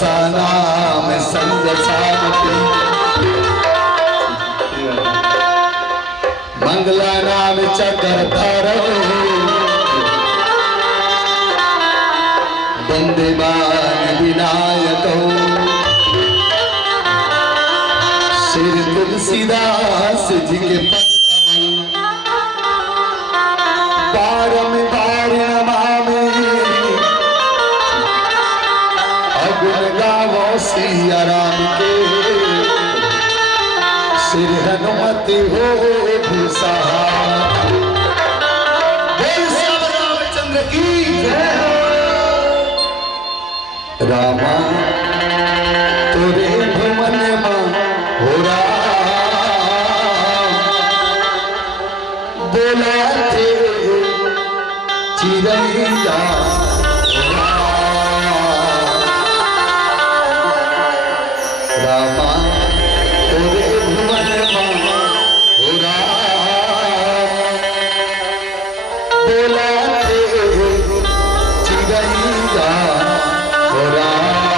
सा नाम संग सारथी मंगला नाम चक्रधर बंदेवान विनायक श्री तुलसीदास जी के बारंबार नमामि अगुण गावो सिया राम के श्री हनुमति हो सहाय। बोल श्री रामचंद्र की जय हो। रामा तोरे भुवन हो बोला थे चिरैया रामा तोरे भुवन हो बोला थे चिरैया हो रामा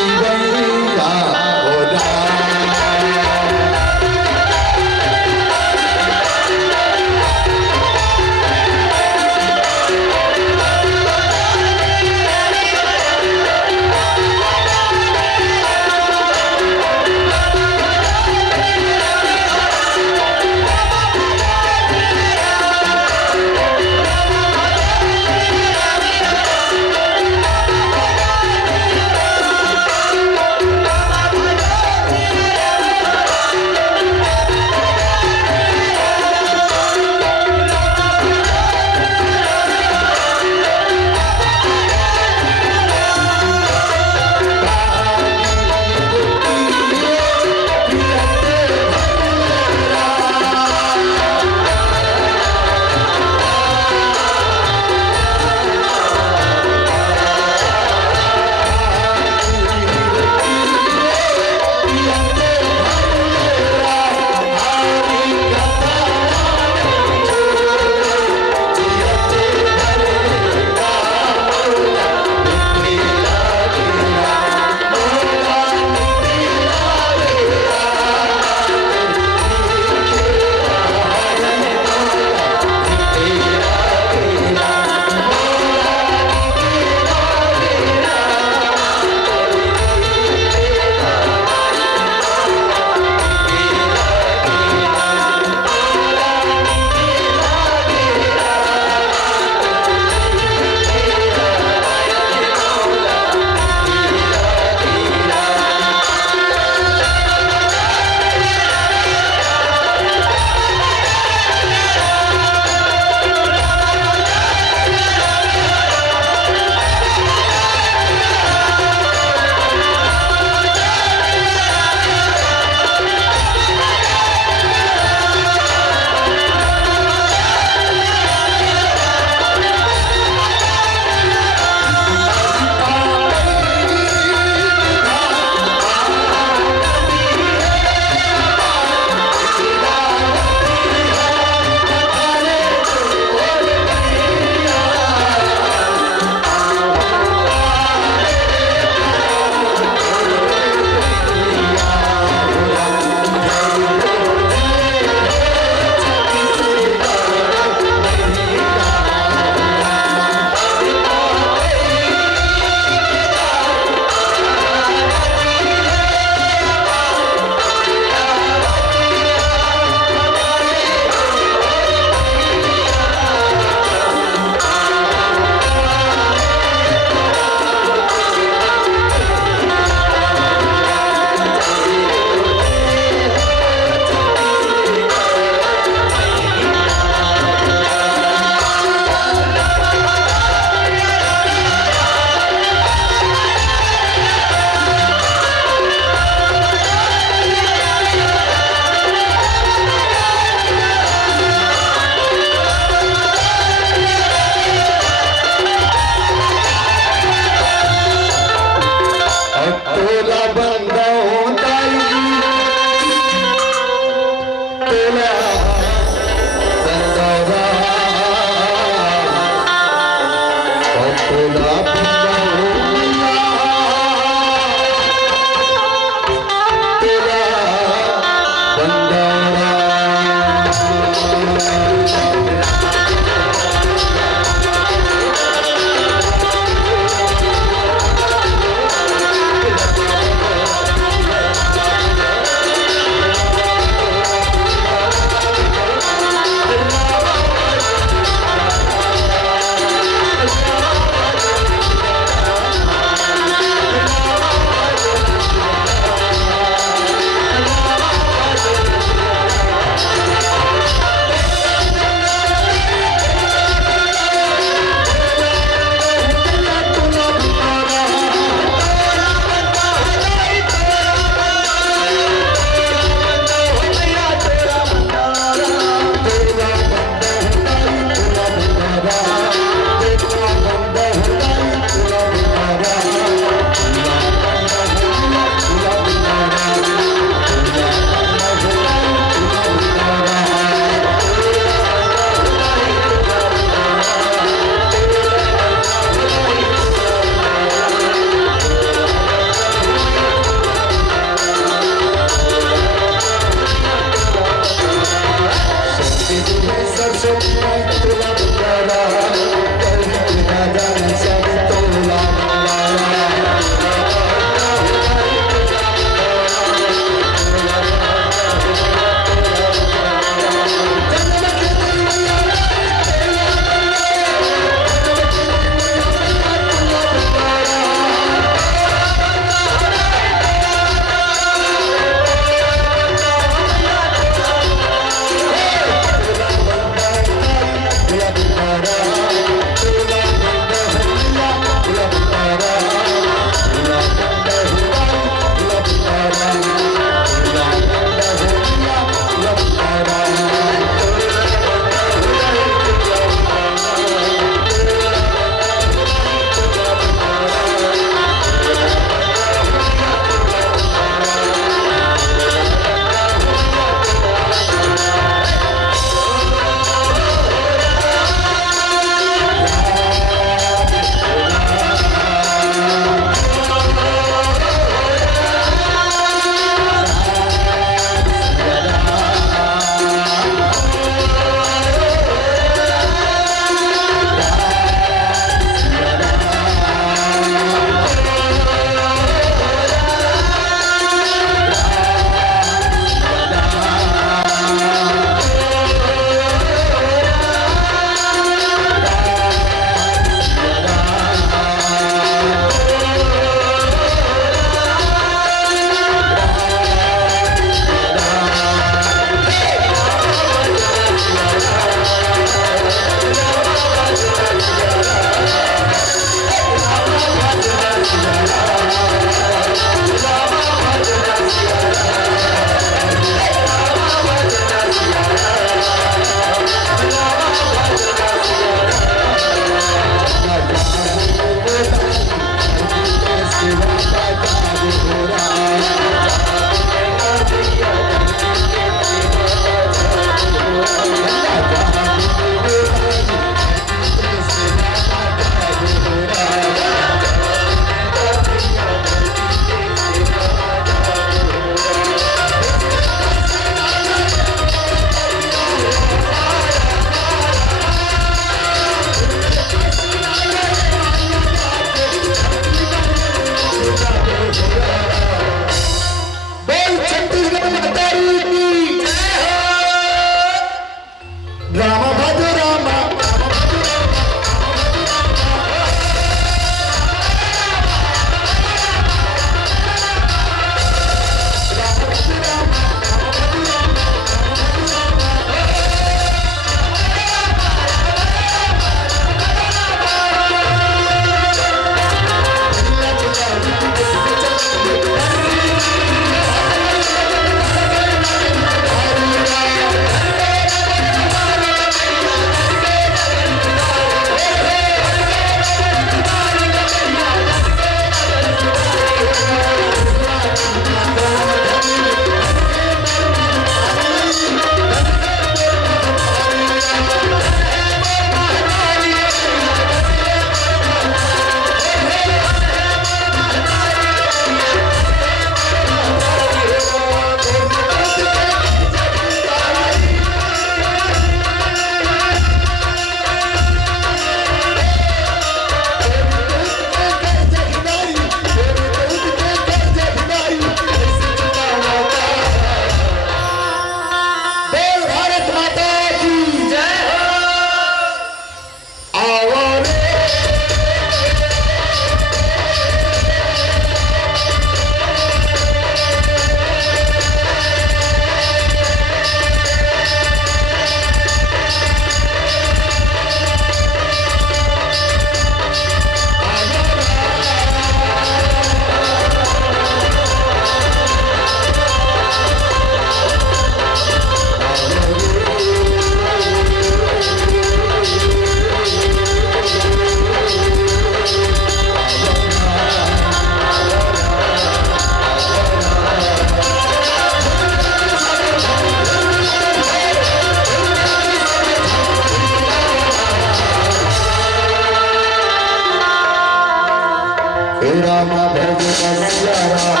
राम भजन सिया राम,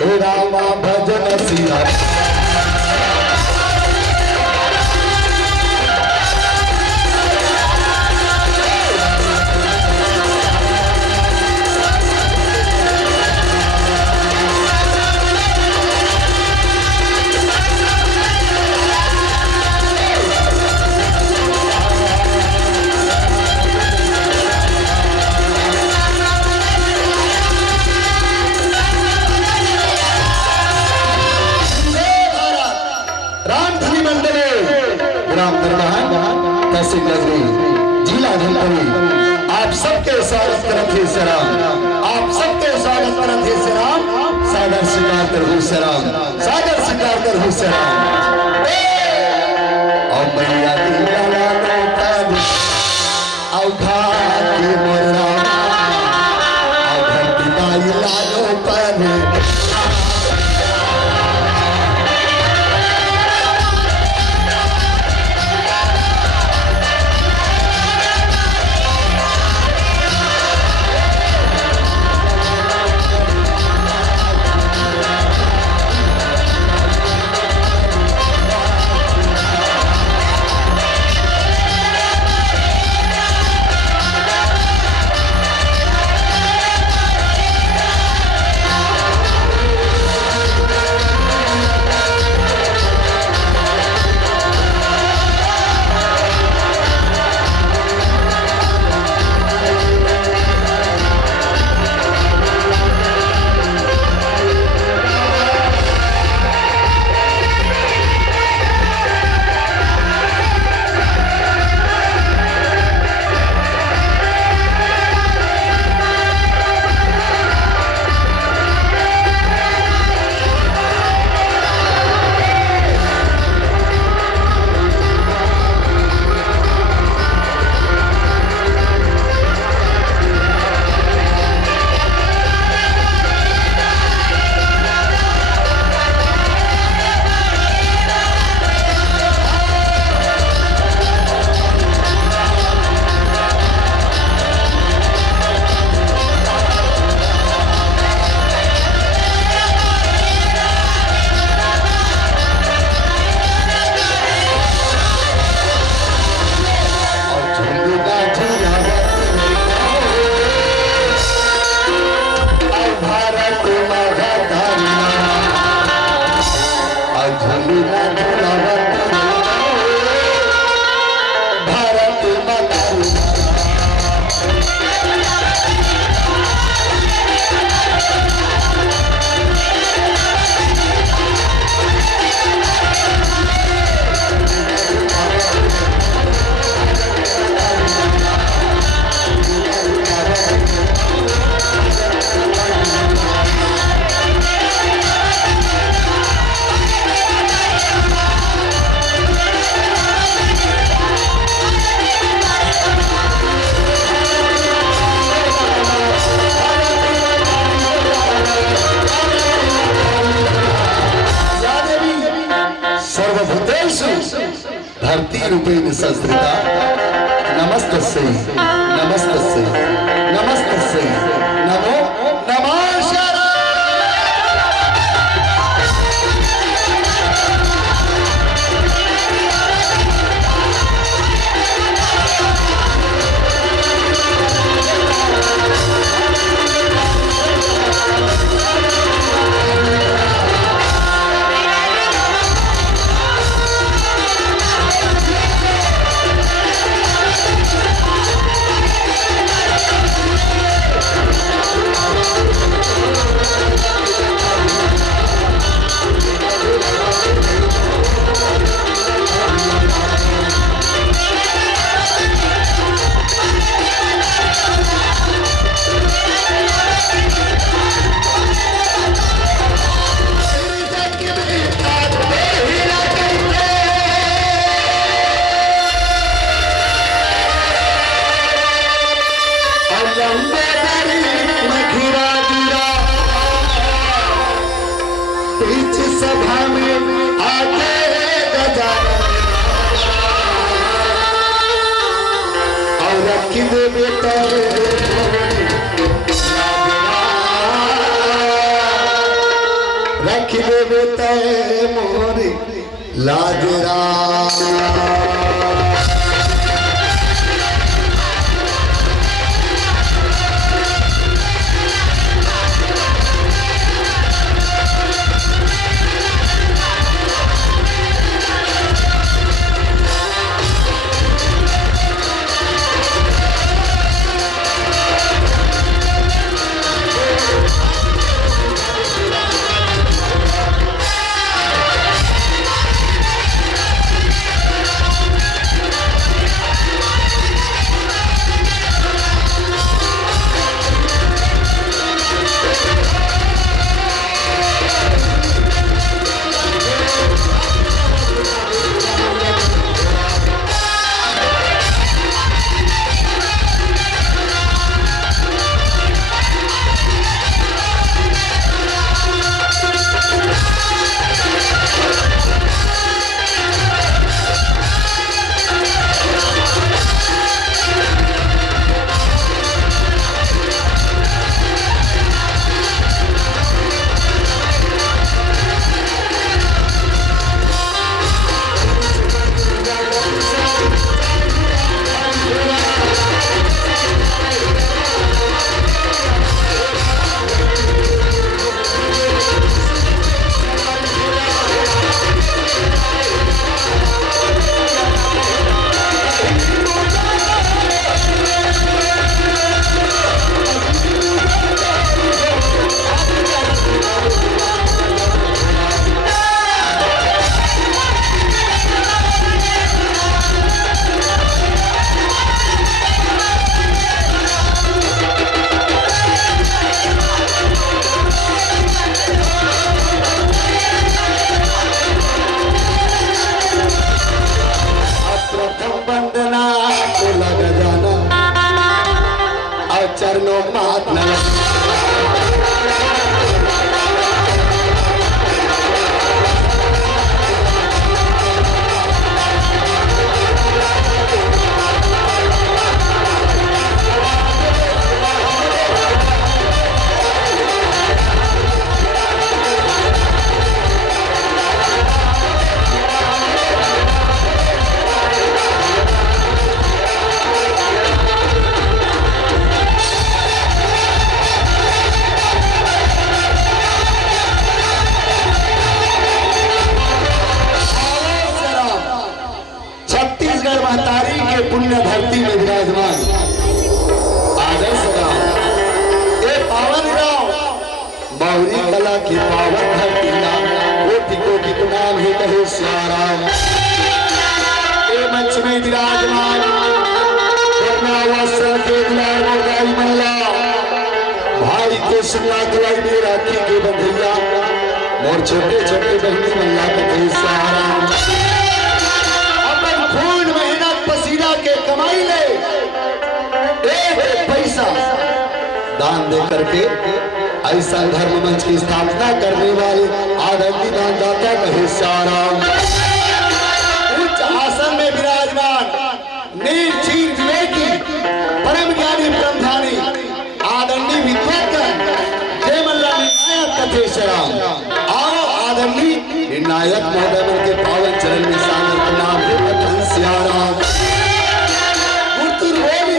हे राम भजन सिया तहसील नगरी जिला धनपुरी। आप सबके स्वागत करत है सलाम, आप सबके स्वागत करत है सलाम। सागर शिकार कर हो सलाम, सागर शिकार कर हो सलाम। और मैया दिला लो तब औखा के मोरा, और धरती बाई लालो पर धरती रूपेण संस्कृता नमस्तस्यै नमस्तस्यै नमस्तस्यै नमो नमः। सभा में आके गजानन और रखी दे बेटा लागे राम। चरणों मात न पुण्य धरती में विराजमान आदर्श गांव, ये पावन गांव बावरी कला की पावन धरती नाम कोटि कोटि प्रणाम ही कहे सियाराम। ये मंच में विराजमान के दुलार में गाई मल्ला भाई के सुना दुलाई में राखी के बंधैया और छोटे छोटे बहनी मल्ला कहे सियाराम। खून मेहनत पसीना के कमाई ले एक पैसा दान दे करके ऐसा धर्म मंच की स्थापना करने वाले आदरणीय दानदाता कहे सियाराम। उच्च आसन में विराजमान नील क्षीर विवेकी परम ज्ञानी ब्रह्मधारी आदरणीय विद्वत्तन जय मल्ला निर्णायक कथे सियाराम। आओ आदरणीय निर्णायक महोदय के पावन चरण में सादर प्रणाम सियाराम।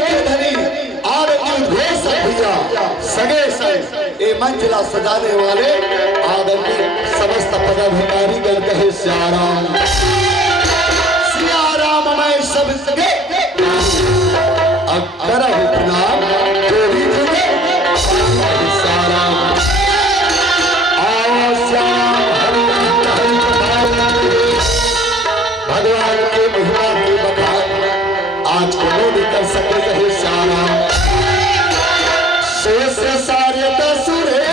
के धनी आदरणीय घोष भैया सगे संग ये मंजिला सजाने वाले आदरणीय समस्त पदाधिकारी गण कहे सियाराम। सियाराम मैं सब सगे अगर प्रणाम जोड़ी जुगे सियाराम। आओ श्याम भगवान के महिमा के बखान आज को नहीं कर सके कहे सियाराम। शेष सारे दसुरे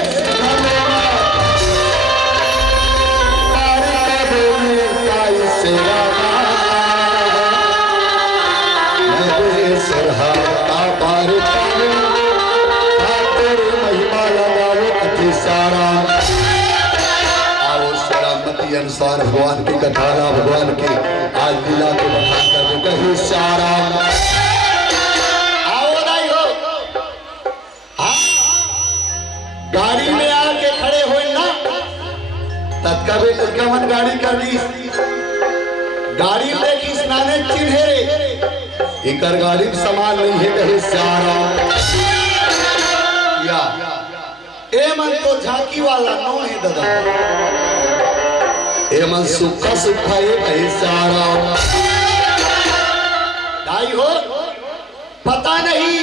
महिमा लगाओ कथे सियाराम। आओ सलामती अनुसार भगवान की कथा भगवान की आज लीला को बखान कर कहे सियाराम। गाड़ी में आके खड़े हुए ना तत्काल लड़का मन गाड़ी कर दी गाड़ी देखी स्नाने चिन्हे रे इकर गाड़ी समान नहीं है कहे सारा या ए मन तो झांकी वाला नो है दादा ए मन सुखा सुखा ये कहे सारा दाई हो पता नहीं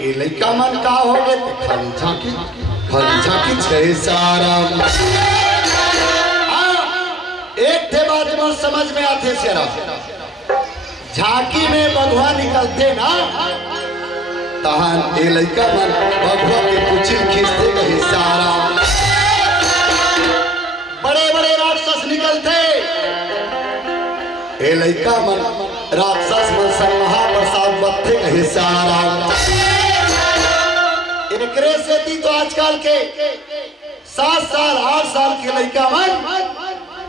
ये लड़का मन का हो गए खाली झांकी छे सारा एक थे बात में समझ में आते शेरा झांकी में बघुआ निकलते ना तहान ए लड़का मन बघुआ के कुचिल खींचते कहे सारा बड़े बड़े राक्षस निकलते ए लड़का मन राक्षस मन सन महाप्रसाद बत्ते कहे सारा इनकरे से थी तो आजकल के 7 साल 8 साल के लड़का मन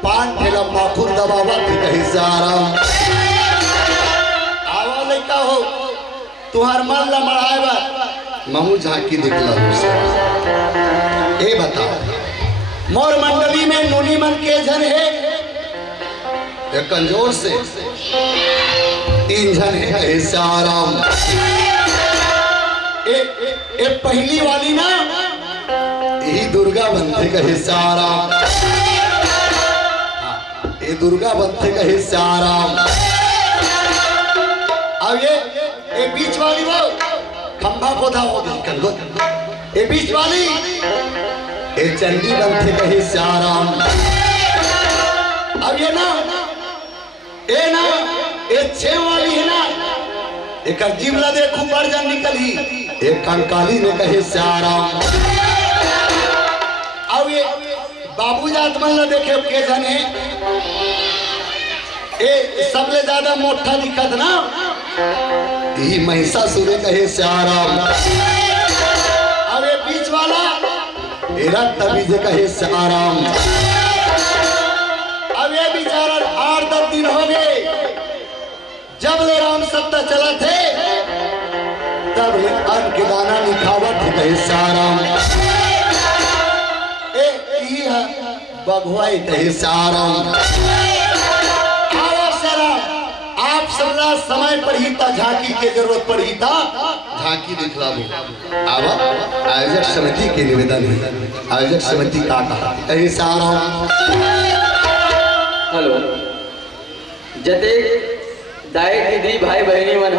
पान ठेला माखुर दबावा थी कहे सारा आवा लड़का हो तुहार मन ला मढ़ाएबा महू झांकी दिखला ए बता मोर मंडली में नूनी मन के जन है एक कंजोर से 3 जन है कहे सारा ए पहली वाली ना यही दुर्गा बनते कहे सारा ये दुर्गा बनते कहे सारा अब ये बीच वाली वो खंभा पोधा हो गई ये बीच वाली ये चंडी बनते कहे सारा अब ये ना ये 6 वाली है ना एक जीवला देखू बर्जन निकली एक कंकाली ने कहे सारा अब ये बाबू जात मन ला देखे के जने ए सबले ज्यादा मोटा दिखत ना यही महिषासुर कहे सारा अब ये बीच वाला एरा तभी जे कहे सारा अब ये बेचारा 8-10 दिन हो गए जब ले राम सप्ताह चला थे तब ले अन्न के दाना निखावत कहे सारा बघुआई कहे सारा आप सबला समय पर ही था झांकी के जरूरत पड़ी था झांकी दिखला आवा आयोजक समिति के निवेदन है आयोजक समिति का कहा कहे सारा हेलो जते दाई दीदी भाई बहनी मन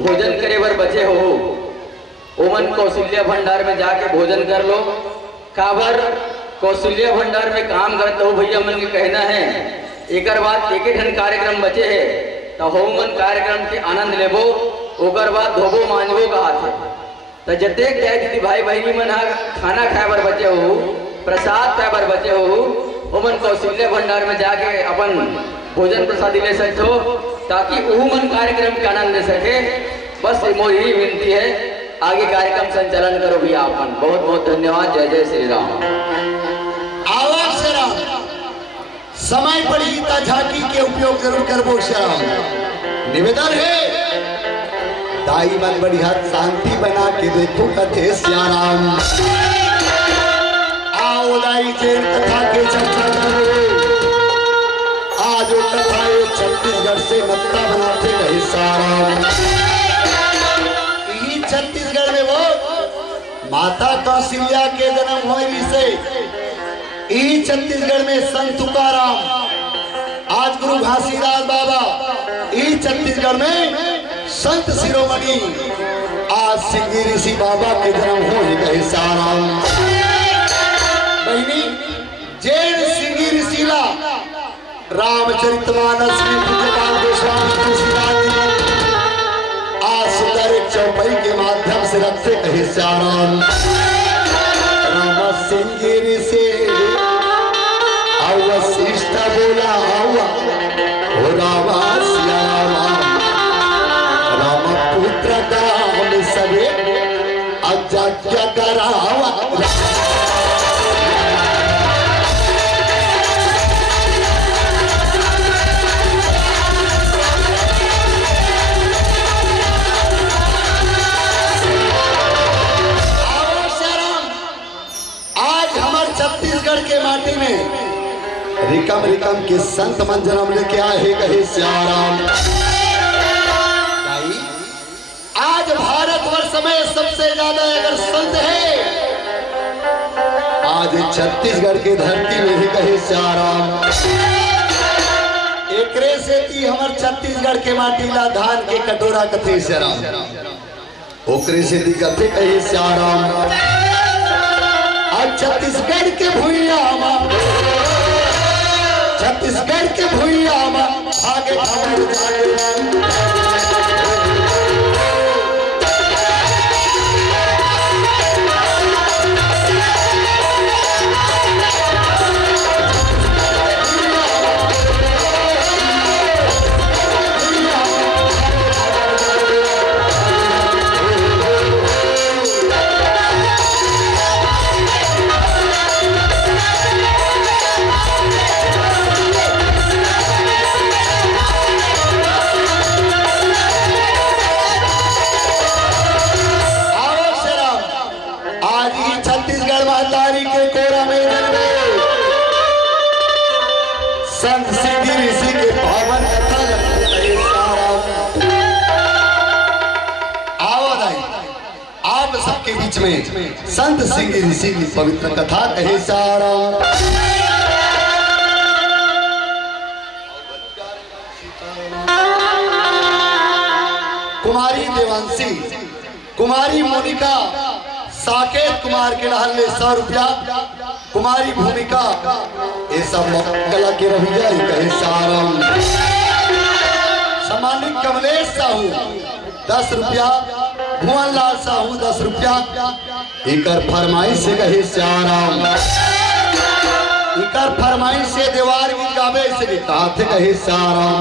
भोजन करे बर बचे हो ओमन कौशल्या भंडार में जाके भोजन कर लो काबर कौशल्या भंडार में काम करते हो भैया मन के कहना है एक बाद एक ठन कार्यक्रम बचे है तो हो मन कार्यक्रम के आनंद लेबो ओकर बाद धोबो मांजबो का हाथ है तो जते क्या दीदी भाई बहनी मन खाना खाए बर बचे हो प्रसाद खाए बर बचे हो ओमन कौशल्या भंडार में जाके अपन भोजन प्रसादी ले सकते हो ताकि वो मन कार्यक्रम के आनंद ले सके बस मोरी ही विनती है आगे कार्यक्रम संचालन करो भैया अपन बहुत बहुत धन्यवाद जय जय श्री राम आवाज से राम समय पर ही झांकी के उपयोग जरूर करबो श्याम निवेदन है दाई मन बढ़िया शांति बना के देखो कथे श्याम आओ दाई जेल कथा के चर्चा करो आज वो कथा छत्तीसगढ़ से नक्का बनाते रहे सारा छत्तीसगढ़ में वो माता कौशल्या के जन्म हुए से छत्तीसगढ़ में संत तुकाराम आज गुरु घासीदास बाबा छत्तीसगढ़ में संत शिरोमणि आज सिंगी ऋषि बाबा के जन्म होने गए सारा बहनी जैन सिंगी ऋषिला रामचरितमानस में पूज्यपाल गोस्वामी तुलसीदास आज सुंदर एक चौपाई के माध्यम से रखते कहे साराम राम सिंगी ऋषि वशिष्ठ बोला हो रामा सिया राम पुत्र काम सबे अज्ञा करावा छत्तीसगढ़ के माटी में रिकम रिकम के संत मन जन्म लेके आए हैं कहे सियाराम। आज भारतवर्ष में सबसे ज्यादा अगर संत है आज छत्तीसगढ़ की धरती में ही कहे सियाराम। एकरे से की हमर छत्तीसगढ़ के माटीला धान के कटोरा कथे सियाराम, ओकरे से दी कथे कहे सियाराम। आज छत्तीसगढ़ के भुइया छत्तीसगढ़ के भुइया आगे खबर जाए। संत सिंह ऋषि के पावन कथा लगते आवाज आई आप सबके बीच में संत सिंह ऋषि की पवित्र कथा कहे सारा। कुमारी देवांशी, कुमारी मोनिका, साकेत कुमार के नहले 100 रुपया, कुमारी भूमिका ये सब कला के रवैया कहे सारम। सम्मानित कमलेश साहू 10 रुपया, भुवन लाल साहू 10 रुपया, इकर फरमाइश से कहे सारम। इकर फरमाइश से दीवार की गावे से भी कहा कहे सारम।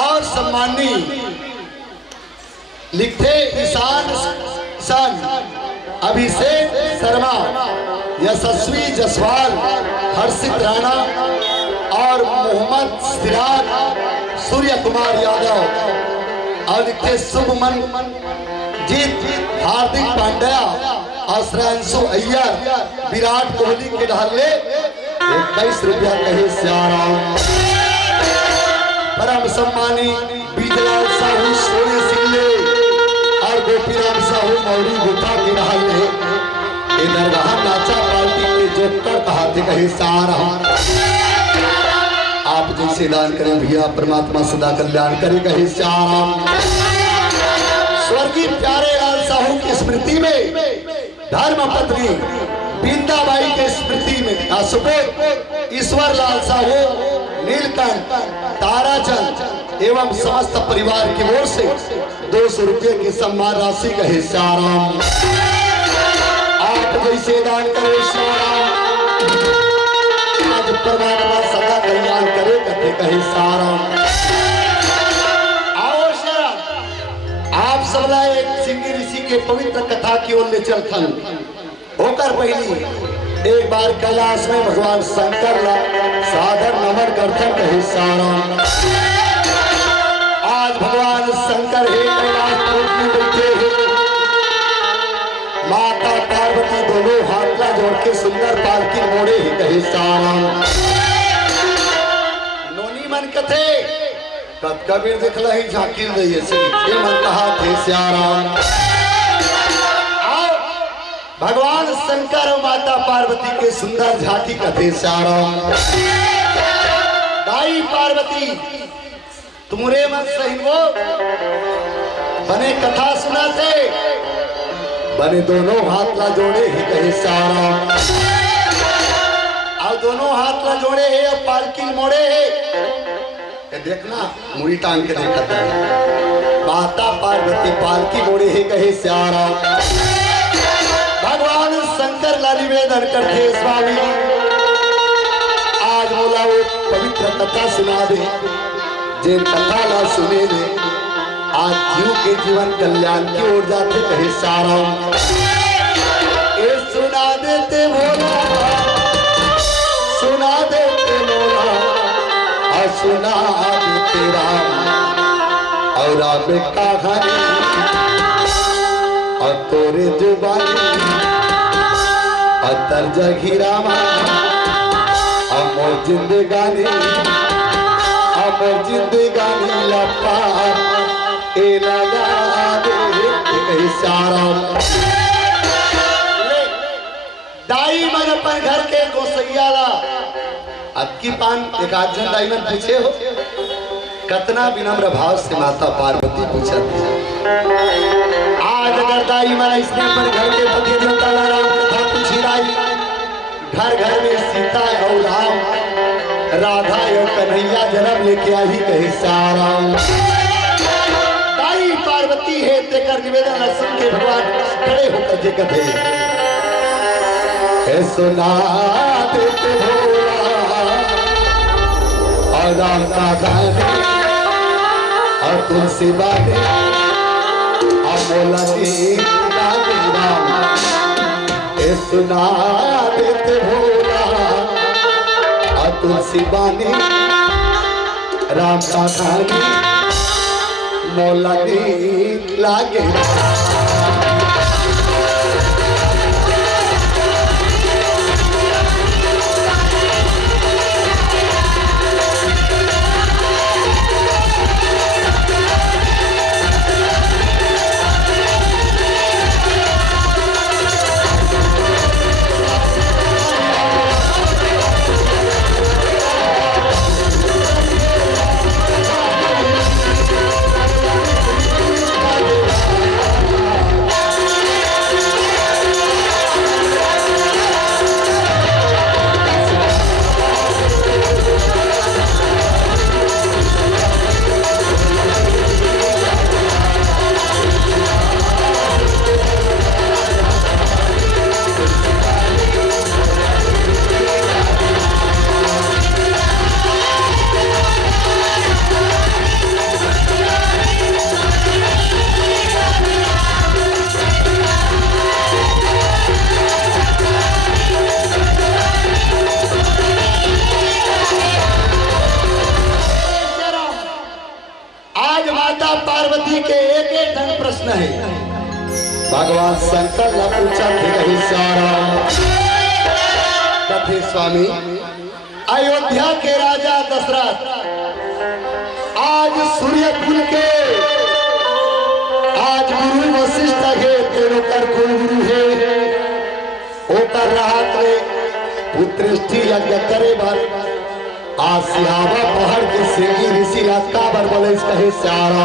और सम्मानित लिखते ईशान सन, अभिषेक शर्मा, यशस्वी जसवाल, हर्षित राणा और मोहम्मद सिराज, सूर्य कुमार यादव और लिखते शुभमन जीत, हार्दिक पांड्या, आश्रयांशु अय्यर, विराट कोहली के ढाले 21 रुपया कहे सियाराम। परम सम्मानी बीजलाल साहू, सोने सिंगले और गोपीराम साहू मौरी गुफा के ढाले दरगाह नाचा पार्टी में जो कर कहा थे कहे सारा। आप जैसे दान करें भैया परमात्मा सदा कल्याण करे कहे सारा। स्वर्गीय प्यारे लाल साहू की स्मृति में धर्म पत्नी बिंदाबाई के स्मृति में सुपुत्र ईश्वर लाल साहू, नीलकंठ, ताराचंद एवं समस्त परिवार की ओर से 200 रुपये की सम्मान राशि कहे साराम। आप जैसे दान करे आज परमात्मा सदा कल्याण करे कथे कहे साराम। आओ शरण आप सबला एक सिंह ऋषि के पवित्र कथा की ओर ले चलथन। होकर पहली एक बार कैलाश में भगवान शंकर ला सादर नमन करथन कहे साराम। आज भगवान शंकर हे कैलाश पर्वत में बैठे हैं, माता पार्वती दोनों हाथ ला जोड़ के सुंदर पालकी मोड़े ही कहे साराम। नोनी मन कथे कब कबीर दिखला ही झांकी रही से ये मन कहा थे साराम। भगवान शंकर और माता पार्वती के सुंदर झांकी कथे साराम। दाई पार्वती तुम्हारे मन सही वो बने कथा सुना थे, बने दोनों हाथ ला जोड़े ही कहे साराम। और दोनों हाथ ला जोड़े है और पालकी मोड़े है, देखना मुड़ी टांग के देखता है। माता पार्वती पालकी मोड़े है कहे साराम। भगवान शंकर ला निवेदन करते स्वामी आज बोला वो पवित्र कथा सुना दे, जिन कथा ला सुने दे आज जीव के जीवन कल्याण की ओर जाते कहे साराम। ये सुना देते भोला, सुना देते भोला और सुना देते राम और अब कहानी और तोरे जुबानी अतर जघीरामा अमर जिंदगानी लपा ए लगा दे इशारा। दाई मन अपन घर के गोसैयाला अब की पान एक आध जन दाई मन पूछे हो कतना विनम्र भाव से माता पार्वती पूछत आज अगर दाई मन इसने पर घर के पति देवता राम कथा पूछी राई घर घर में सीता और राम राधा और कन्हैया जन्म लेके आई कहे सारा। दाई पार्वती है तेकर निवेदन सुन के भगवान खड़े होकर के कथे सुना देते भोला और राम का गाने और तुलसी बातें और बोला राम सुना देते भोला और तुलसी बानी राम का गाने मौला लागे। पार्वती के एक एक ढंग प्रश्न है भगवान शंकर ने पूछा कथे स्वामी अयोध्या के राजा दशरथ आज सूर्य कुल के आज गुरु वशिष्ठ है तेरो कर कुल गुरु है होकर रहा करे पुत्रष्टि यज्ञ करे भर आसियावा पहाड़ के सिंगी ऋषि काबर बोले कहे सारा।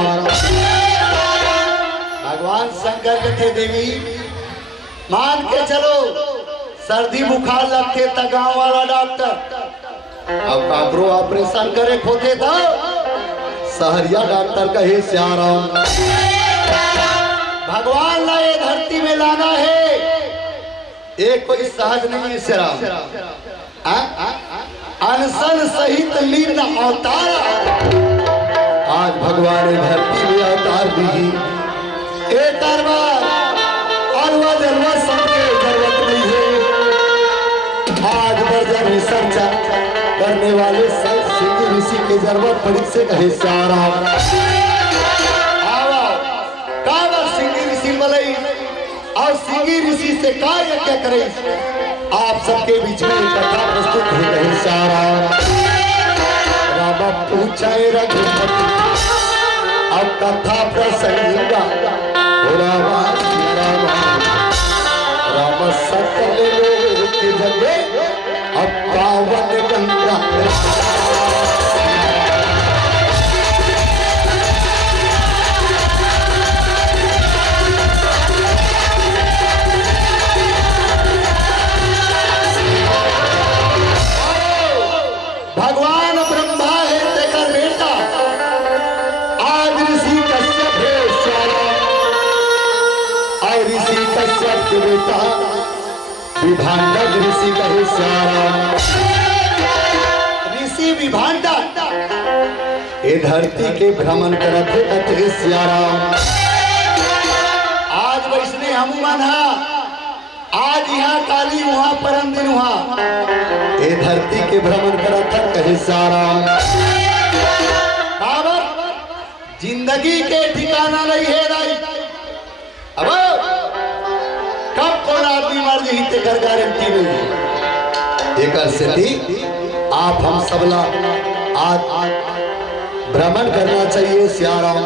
भगवान शंकर कथे देवी मान के चलो सर्दी बुखार लगते तो गांव वाला डॉक्टर अब काबरो ऑपरेशन करे खोते था सहरिया डॉक्टर कहे सारा। भगवान ने ये धरती में लाना है एक कोई सहज नहीं है श्याम अनशन सहित लीन अवतार आज भगवान ने धरती में अवतार दी एक बार और वह जरूरत सबके जरूरत नहीं है आज बर्जर रिसर्च करने वाले सिंह ऋषि की जरूरत पड़ी से कहे सारा सिंह ऋषि बोले और सिंह ऋषि से का यज्ञ करे आप सबके बीच में कथा प्रस्तुत है कहे सारा। राम पूछे रघुपति अब कथा प्रसंग राम सकल लोक जगे अब पावन गंगा भगवान ब्रह्मा है तेकर बेटा आज ऋषि कश्यप है और ऋषि कश्यप के बेटा विभांडक ऋषि कहे सारा। ऋषि विभांडक ये धरती के भ्रमण करते कथे सारा। आज वैष्णव हम मना आज यहाँ काली वहाँ परम दिन वहाँ ये धरती के भ्रमण करता कहे सारा। जिंदगी के ठिकाना नहीं है राई अब कब कौन आदमी मर जी कर गारंटी नहीं है एक आप हम सबला आज भ्रमण करना चाहिए सियाराम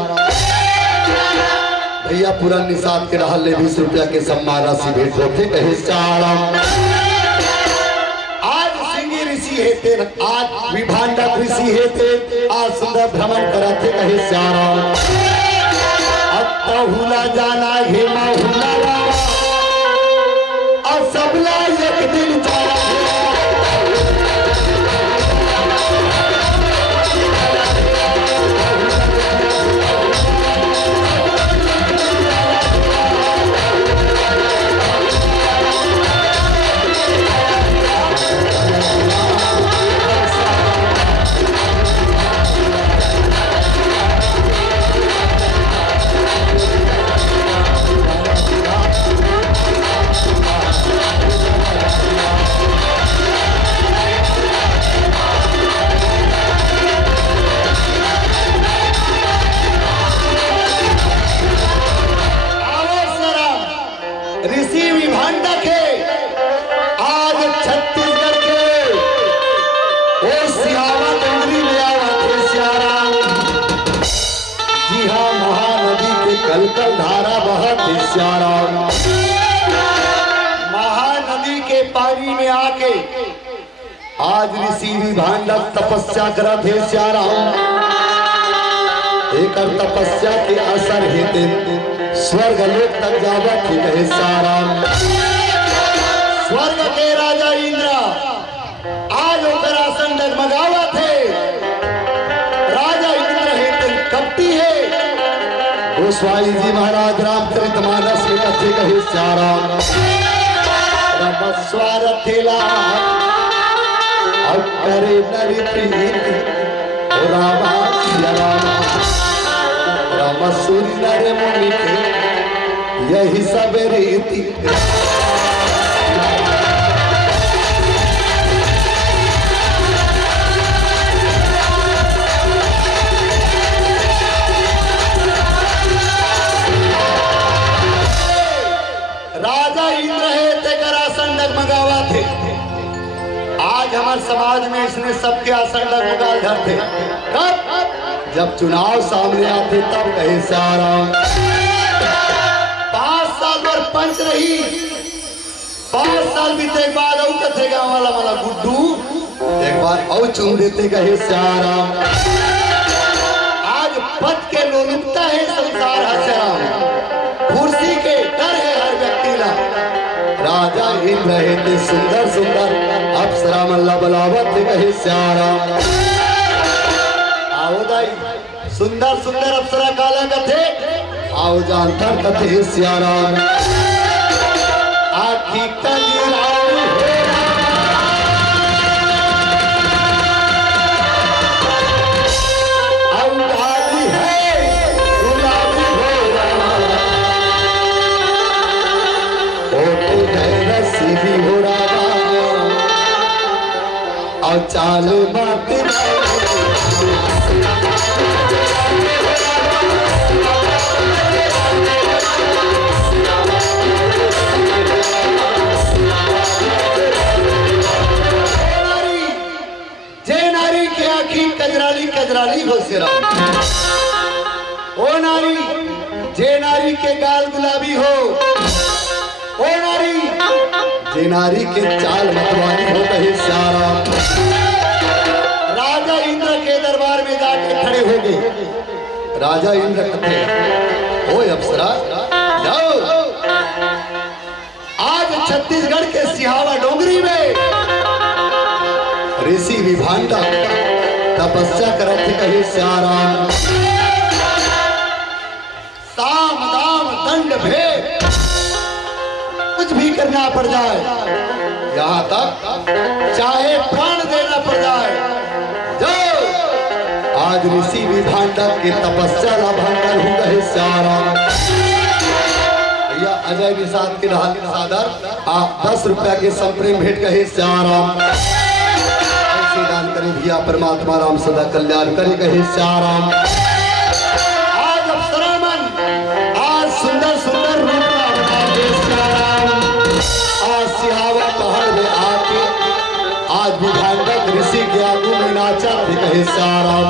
भैया पूरा निषाद के रहल ले 20 रुपया के सम्मान राशि भेंट होते कहे सियाराम। आज सिंगी ऋषि हेते आज विभांडक ऋषि हेते आज सुंदर भ्रमण करते कहे सियाराम। अब तो हुला जाना हेमा हुला और सबला एक दिन जाना ऋषि विभांडक है आज छत्तीसगढ़ के वो सिहावा डोंगरी में आवा थे सियाराम। जी हाँ महानदी के कलकल धारा बहत है सियाराम। महानदी के पानी में आके आज ऋषि विभांडक तपस्या करत है सियाराम। एक तपस्या के असर हेते स्वर्ग लोक तक जावत ही कहे सियाराम। स्वर्ग के राजा इंद्र आज ओकर आसन डगमगावत है। राजा इंद्र हेते कपटी है। गोस्वामी जी महाराज रामचरितमानस में कथे कहे सियाराम। रमस्वार थेला और करे नरी प्रीति रामा सियाराम। रामसूरी नर मुनि के यही सब रीति राजा इंद्र है तेकर आसन डगमगावा थे। आज हमारे समाज में इसने सबके आसन डगमगा धरते। कब जब चुनाव सामने आते तब कहे सियाराम। 5 साल पर पंच रही 5 साल बीते बाद औ कथे गाँव वाला वाला गुड्डू एक बार औ चुन देते कहे सियाराम। आज पद के लोलुपता है संसार हसराम। कुर्सी के डर है हर व्यक्ति ला। राजा इंद्र हेते सुंदर सुंदर अप्सरा मल्ला बलावत कहे सियाराम। आओ दाई सुंदर सुंदर अप्सरा काला कथे आओ जानतर कथे सियाराम। आखी कजराई औंधारी है गुलाबी हो रहा ओटे रसी भी हो रहा और चाल माते कजराली कजराली हो सियाराम। ओ नारी जे नारी के गाल गुलाबी हो ओ नारी जे नारी के चाल मतवानी हो कहे सियाराम। राजा इंद्र के दरबार में जाके खड़े हो गए। राजा इंद्र कथे ओ अप्सरा जाओ आज छत्तीसगढ़ के सिहावा डोंगरी में ऋषि विभांडक तपस्या करत कहे सियाराम। साम दाम दंड भेद कुछ भी करना पड़ जाए यहाँ तक चाहे प्राण देना पड़ जाए। जो आज ऋषि विभांडक की तपस्या ला भंगर हो गए सियाराम। भैया अजय निषाद के सादर आप 10 रुपया के संप्रेम भेंट कहे सियाराम। दान करे भैया परमात्मा राम सदा कल्याण करे कहे सियाराम। आज अप्सरा मन आज सुंदर सुंदर रूप आज सिहावा पहाड़ में आके आज विभांडक ऋषि के कहे साराम।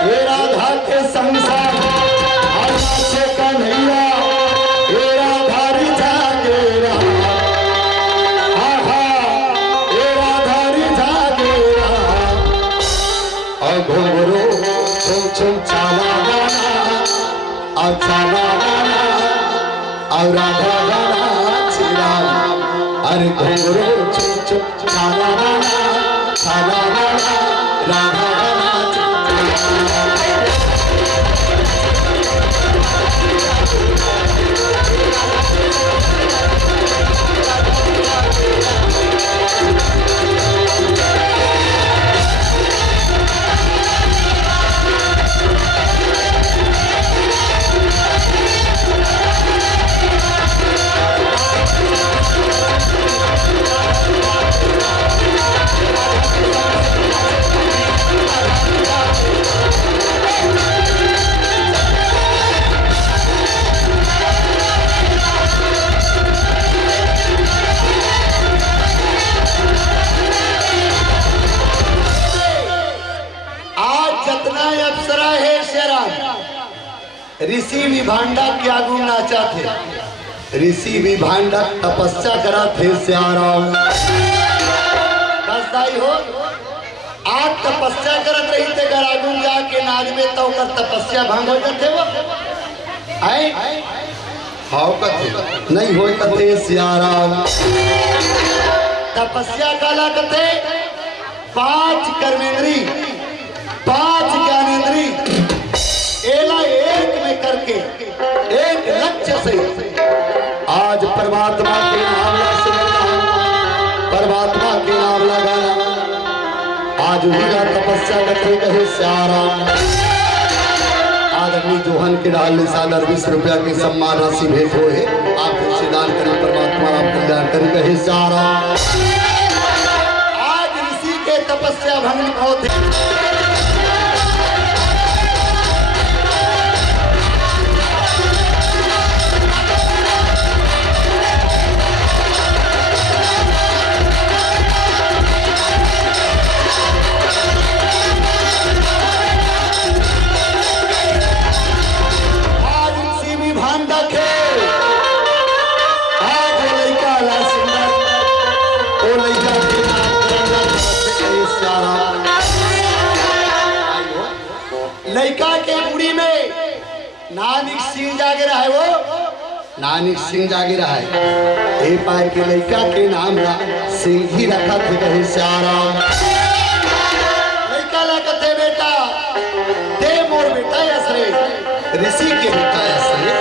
हे राधा के संसार से कन्हैया, हे राधा रिझा के रहा, आहा हे राधा रिझा के रहा। और घुंघरू छुम छुम चाला गाना, और चाला गाना और राधा गाना श्री राम। अरे घुंघरू छुम छुम चाला गाना, चाला गाना राधा गाना। ऋषि विभांडा के आगू नाचा थे। ऋषि विभांडा तपस्या करा थे श्याराम। दाई हो आज तपस्या करत रही थे घर आगू जाके नाच में तो कर तपस्या भंग हो जाते वो आए हाउ कथे नहीं हो कथे श्याराम। तपस्या काला कथे 5 कर्मेंद्री 5 ज्ञानेंद्री एला एक में करके एक लक्ष्य से आज परमात्मा के नाम लगाना, परमात्मा के नाम लगाना। आज वीरा तपस्या करते कहे श्याराम। आदमी जोहन के डाल निशान 20 रुपया की सम्मान राशि भेंट हो है। आप इसे दान करें, परमात्मा आप कल्याण करें कहे श्याराम। आज ऋषि के तपस्या भंग होते लड़का के बुढ़ी में नानक सिंह जागे रहा है। वो नानक सिंह जागे रहा है। ए पार के लड़का के नाम ला सिंह ही रखा थे कहे श्याराम। लड़का लगा थे बेटा ते मोर बेटा यसरे ऋषि के बेटा यसरे।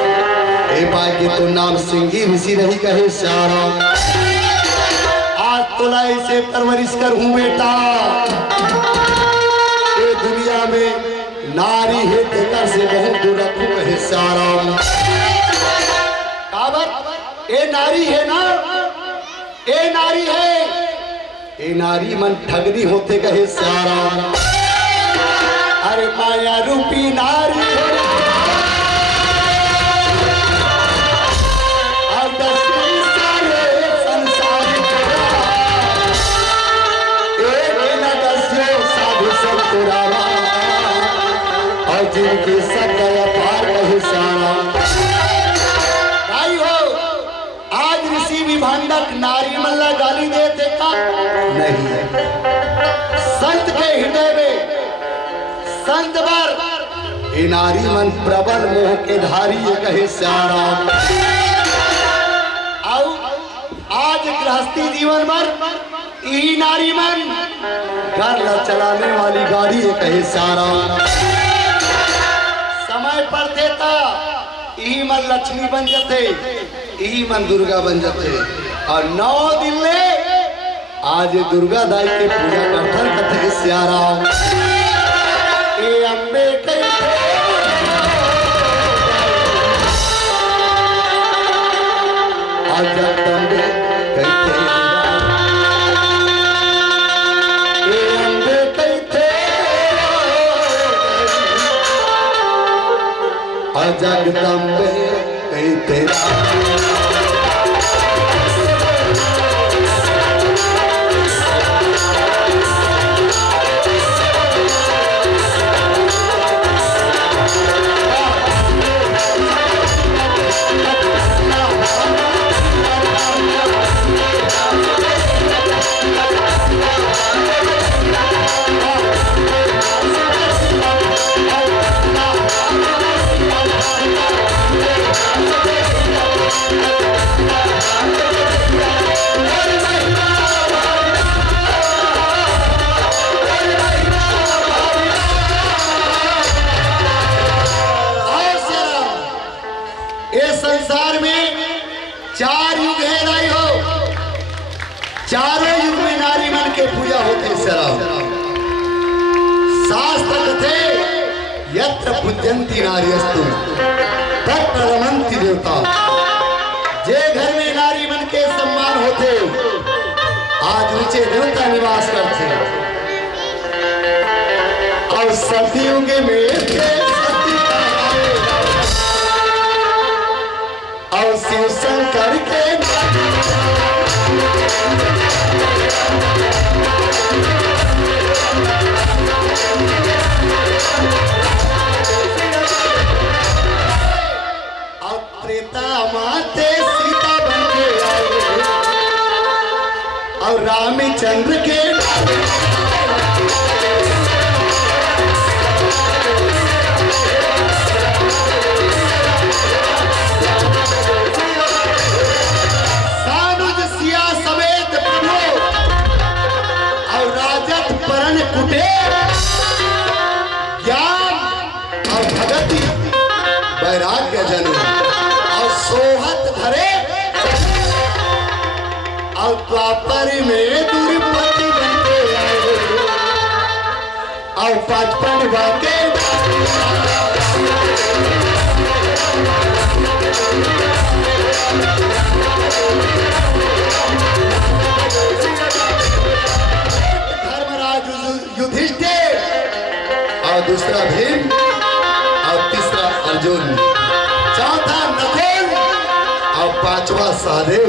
ए पार के तो नाम सिंह ही ऋषि रही कहे श्याराम। आज तो लाई से परवरिश कर हूँ बेटा। ये दुनिया में नारी है देखा से बहुत दूर रखू कहे श्याराम। काबर ए नारी है ना, ए नारी है, ए नारी मन ठगनी होते कहे श्याराम। अरे माया रूपी नारी है और 10 सारे संसार एक न 10 साधु संतुरावा और जिनके सकल पार कहे श्याराम। भाई हो आज ऋषि विभांडक नारी मल्ला गाली देते का नहीं है। संत के हृदय में संत बर ये नारी मन प्रबल मोह के धारी कहे श्याराम। आज गृहस्थी जीवन पर यही नारी मन घर चलाने वाली गाड़ी कहे श्याराम। समय पर देता यही मन लक्ष्मी बन जाते, यही मन दुर्गा बन जाते। और 9 दिन ले आज दुर्गा दाई के पूजा करथन कथे श्याराम। ए अम्बे के आज जगदम्बे कहते ए अम्बे कहते जगदम्बे कहते पूजा होते सराम। शास्त्र कथे यत्र पूजन्ति नार्यस्तु तत्र रमन्ति देवता। जे घर में नारी मन के सम्मान होते आज नीचे देवता निवास करते। और सतयुग में सती और शिव शंकर के माते सीता बन के आए और रामचंद्र के सानुज सिया समेत प्रभु और राजत परण कुटे ज्ञान और भगति वैराग्य जन सोहत धरे और द्वापर में दुर्पति बनते और 55 वाके धर्मराज युधिष्ठिर और दूसरा भीम और तीसरा अर्जुन, चौथा नकुल और पांचवा सहदेव।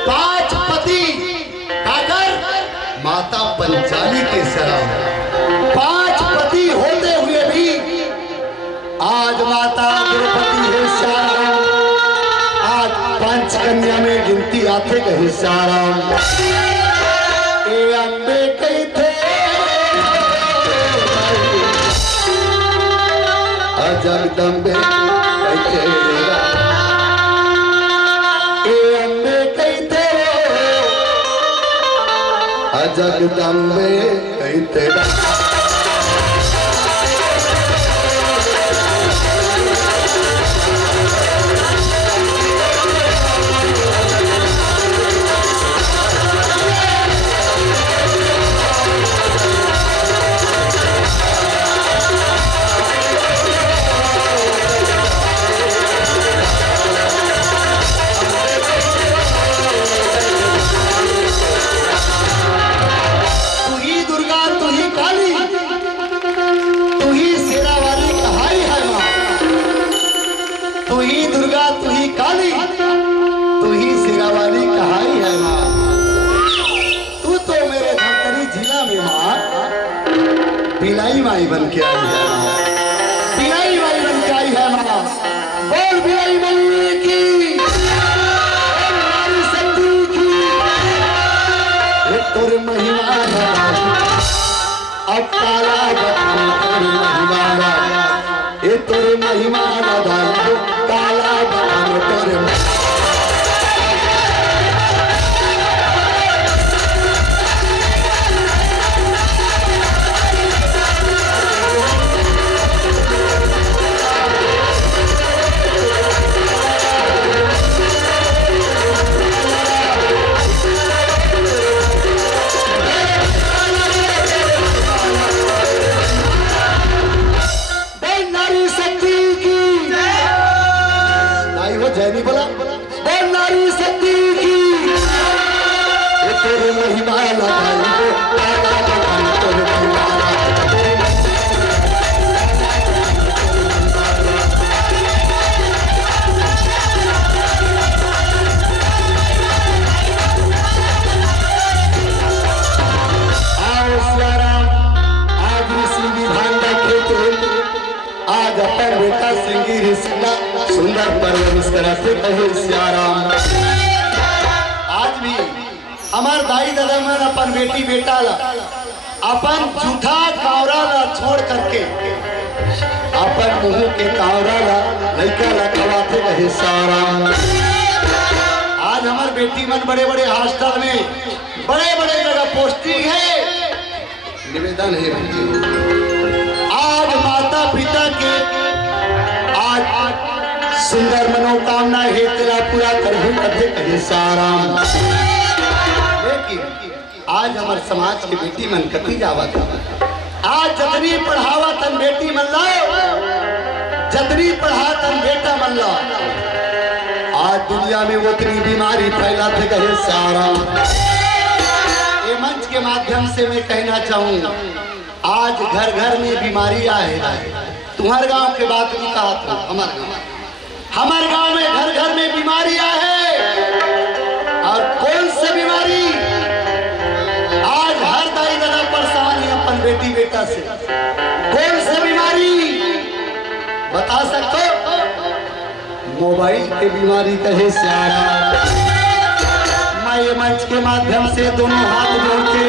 5 पति आकर माता पंचाली के शरण। 5 पति होते हुए भी आज माता द्रौपदी है शाराम। आज 5 कन्या में गिनती आते कही शाराम। ए अम्बे कई थे जगदम्बे कैथे जगदम्बे कैथे बिलाई माई बन के आई है माँ। बिलाई माई बन के आई है माँ। बोल बिलाई माई की, नारी शक्ति की। ये तोर महिमा अब काला बखान तोर महिमा। ये तोर महिमा काला बखान तोर जैनी बोला बोल नारी शक्ति की। ये तेरे महिमा लगाई काला बखान तोर महिमा। आओ सियाराम आज ऋषि विधान रखे थे। आज अपन बेटा सिंगी ऋषिला सुंदर परवरिश कराते कहे सियाराम। आज भी हमार दाई दादा मन अपन बेटी बेटा ला अपन झूठा कावरा ला छोड़ करके अपन मुंह के कावरा ला लड़का ला खवाते कहे सियाराम। आज हमार बेटी मन बड़े बड़े हॉस्टल में बड़े बड़े जगह पोस्टिंग है। निवेदन है आज माता पिता के आज सुंदर मनोकामना है तेरा पूरा कर कथे कहे साराम। लेकिन आज हमारे समाज के बेटी मन कती जावत आज जतनी पढ़ावा तन बेटी मन लाओ जतनी पढ़ा तन बेटा मन लाओ। आज दुनिया में उतनी बीमारी फैलाते कहे सारा। ये मंच के माध्यम से मैं कहना चाहूँ आज घर घर में बीमारी आए। तुम्हारे गांव के बात भी कहा था हमारे गांव में घर घर में बीमारियां है। और कौन सी बीमारी आज हर दाई दादा परेशान है अपन बेटी बेटा से। कौन सी बीमारी बता सकते हो? मोबाइल की बीमारी कहे सारा। मैं ये मंच के माध्यम से दोनों हाथ जोड़ के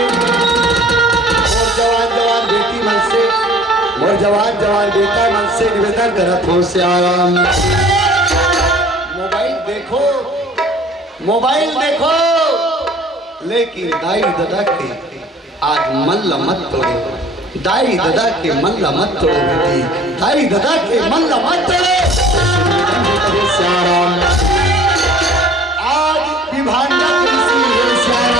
और जवान जवान बेटी मन से और जवान जवान बेटा मन से निवेदन करत हो श्याम। मोबाइल देखो लेकिन दाई दादा के आज मन ला मत तोड़ो। दाई दादा के मन ला मत तोड़ो बेटी। दाई दादा के मन ला मत तोड़ो श्याम। आज विभांडा ऋषि है श्याम।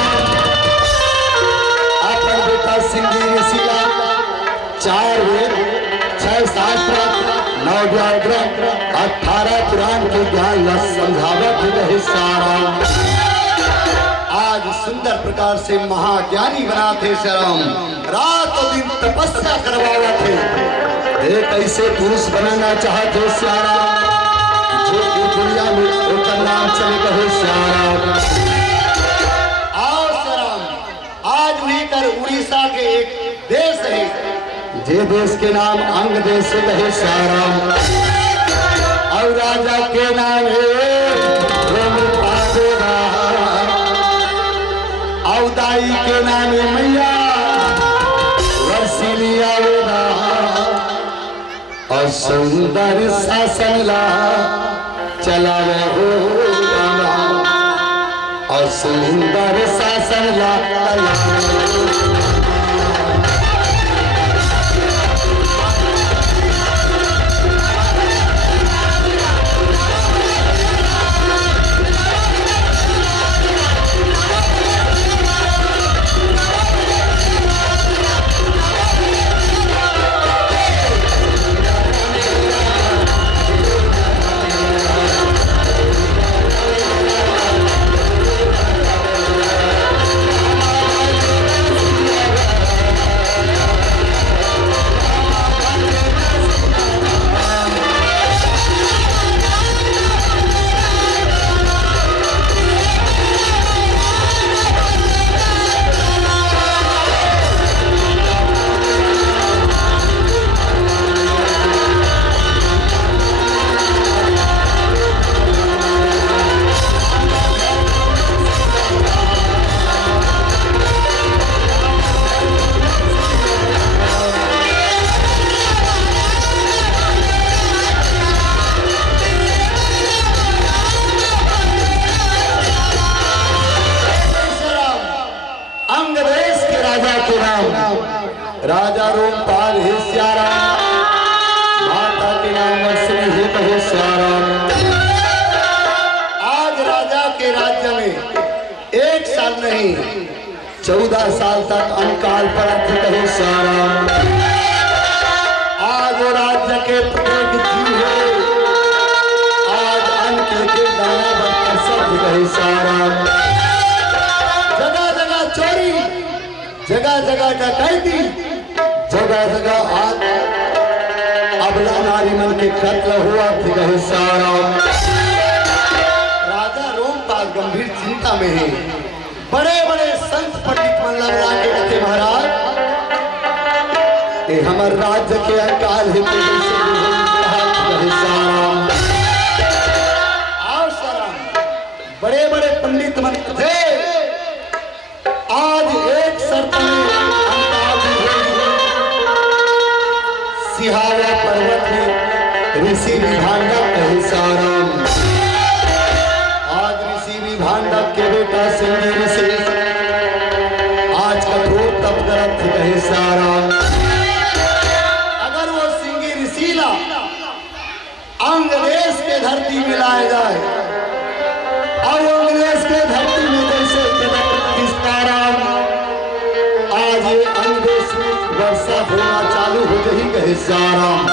अपन बेटा सिंधी ऋषि 4 वेद 6 शास्त्र 9 व्याकरण 18 पुराण के ज्ञान ला समझावत रहे सारा। आज सुंदर प्रकार से महाज्ञानी बनाते शरम रात और दिन तपस्या करवावा थे। एक ऐसे पुरुष बनाना चाहते सारा जो की दुनिया में उनका नाम चले कहे सारा। आओ शरम आज भी कर उड़ीसा के एक देश है जे देश के नाम अंग देश कहे सारा। और राजा के नाम है दाई के नाम है मैया वर्षिलिया और सुंदर शासन ला चला हो और सुंदर शासन ला राजा रोमपाल है श्याराम। माता के नाम वर्षिणी है कहे श्याराम। आज राजा के राज्य में 1 साल नहीं 14 साल तक अनकाल पड़ा थे कहे श्याराम। आज वो राज्य के प्रत्येक जीव है आज अन्न के दाना बनकर सब कहे श्याराम। जगह जगह चोरी जगह जगह डकैती जगह जगह आज अबला नारी मन के कत्ल हुआ थी कहे सारा। राजा रोमपाल गंभीर चिंता में है। बड़े बड़े संत पंडित मन लगा के कहते महाराज ये हमारे राज्य के अकाल है कहे सारा। आओ सारा बड़े बड़े पंडित मन थे आज एक शर्त में सिहारा पर्वत में ऋषि विभांडा कहे साराम। आज ऋषि विभांडा के बेटा सिंधी ऋषि आज कठोर तप करत कहे साराम। अगर वो सिंधी ऋषि ला अंग देश के धरती में लाए जाए और अंग देश के धरती में जैसे कहे साराम।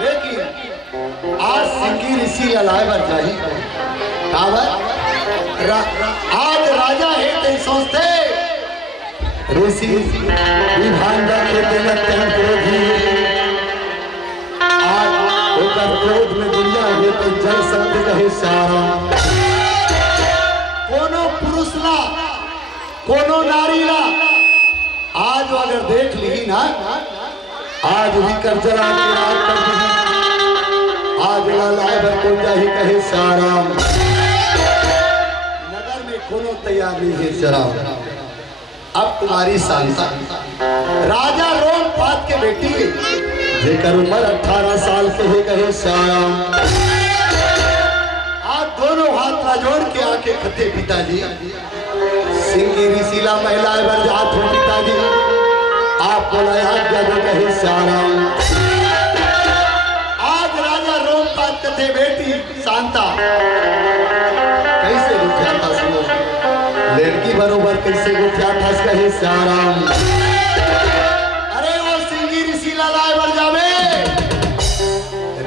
लेकिन आज सिंगी ऋषि ललाए बर जाही आज राजा है ते सोचते ऋषि विभांडा के दिन अत्यंत क्रोधी आज ओकर क्रोध में दुनिया है तो जल सकते कहे साराम। कोनो पुरुष ला कोनो नारी ला आज अगर देख ली ना आज भी कर जला के रात कर दी आज लाए बर को जाही कहे साराम। नगर में कोनो तैयार नहीं है शराब। अब तुम्हारी सांसा राजा रोम पात के बेटी जेकर उम्र 18 साल के है कहे साराम। आज दोनों हाथ जोड़ के आके खते पिताजी सिंगी ऋषिला महिलाएं बर जात हो पिताजी आप बोला आज्ञा दो कहे साराम। आज राजा रोम पात कथे बेटी शांता कैसे गुथ्या था सुनो लड़की बरोबर कैसे गुथ्या था कहे साराम। अरे वो सिंगी ऋषि लाए बर जावे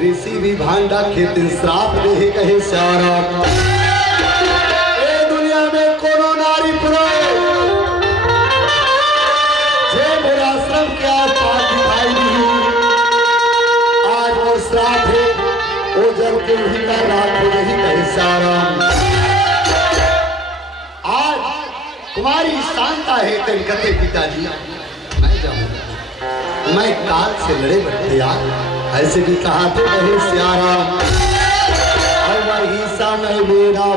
ऋषि भी भांडा खेत श्राप दे कहे साराम। आज कुमारी शांता है तेरे कथे पिताजी मैं जाऊंगा मैं काल से लड़े बैठे यार ऐसे भी कहा तो कहे सियाराम। और वही समय मेरा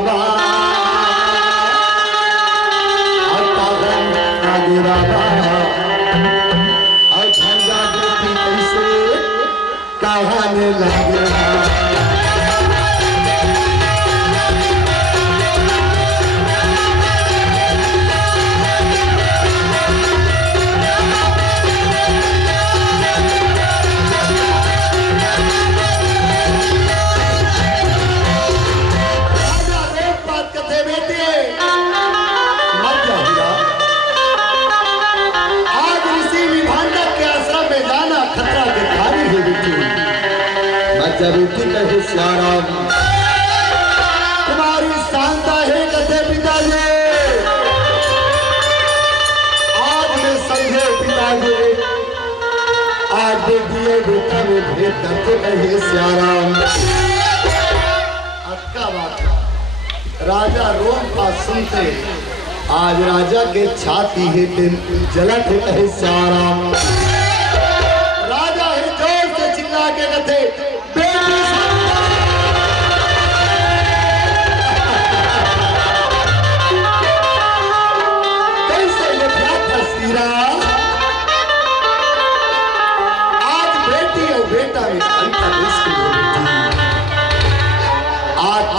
और झंडा देती कैसे कहाने लगे बेटी कहे साराम। तुम्हारी शांता है कथे पिताजी आज में समझे पिताजी आज बेटियों बेटा में भेद करते कहे साराम। अक्का बात राजा रोम का सुनते आज राजा के छाती है जलत है कहे साराम। राजा है जोर से चिल्ला के कथे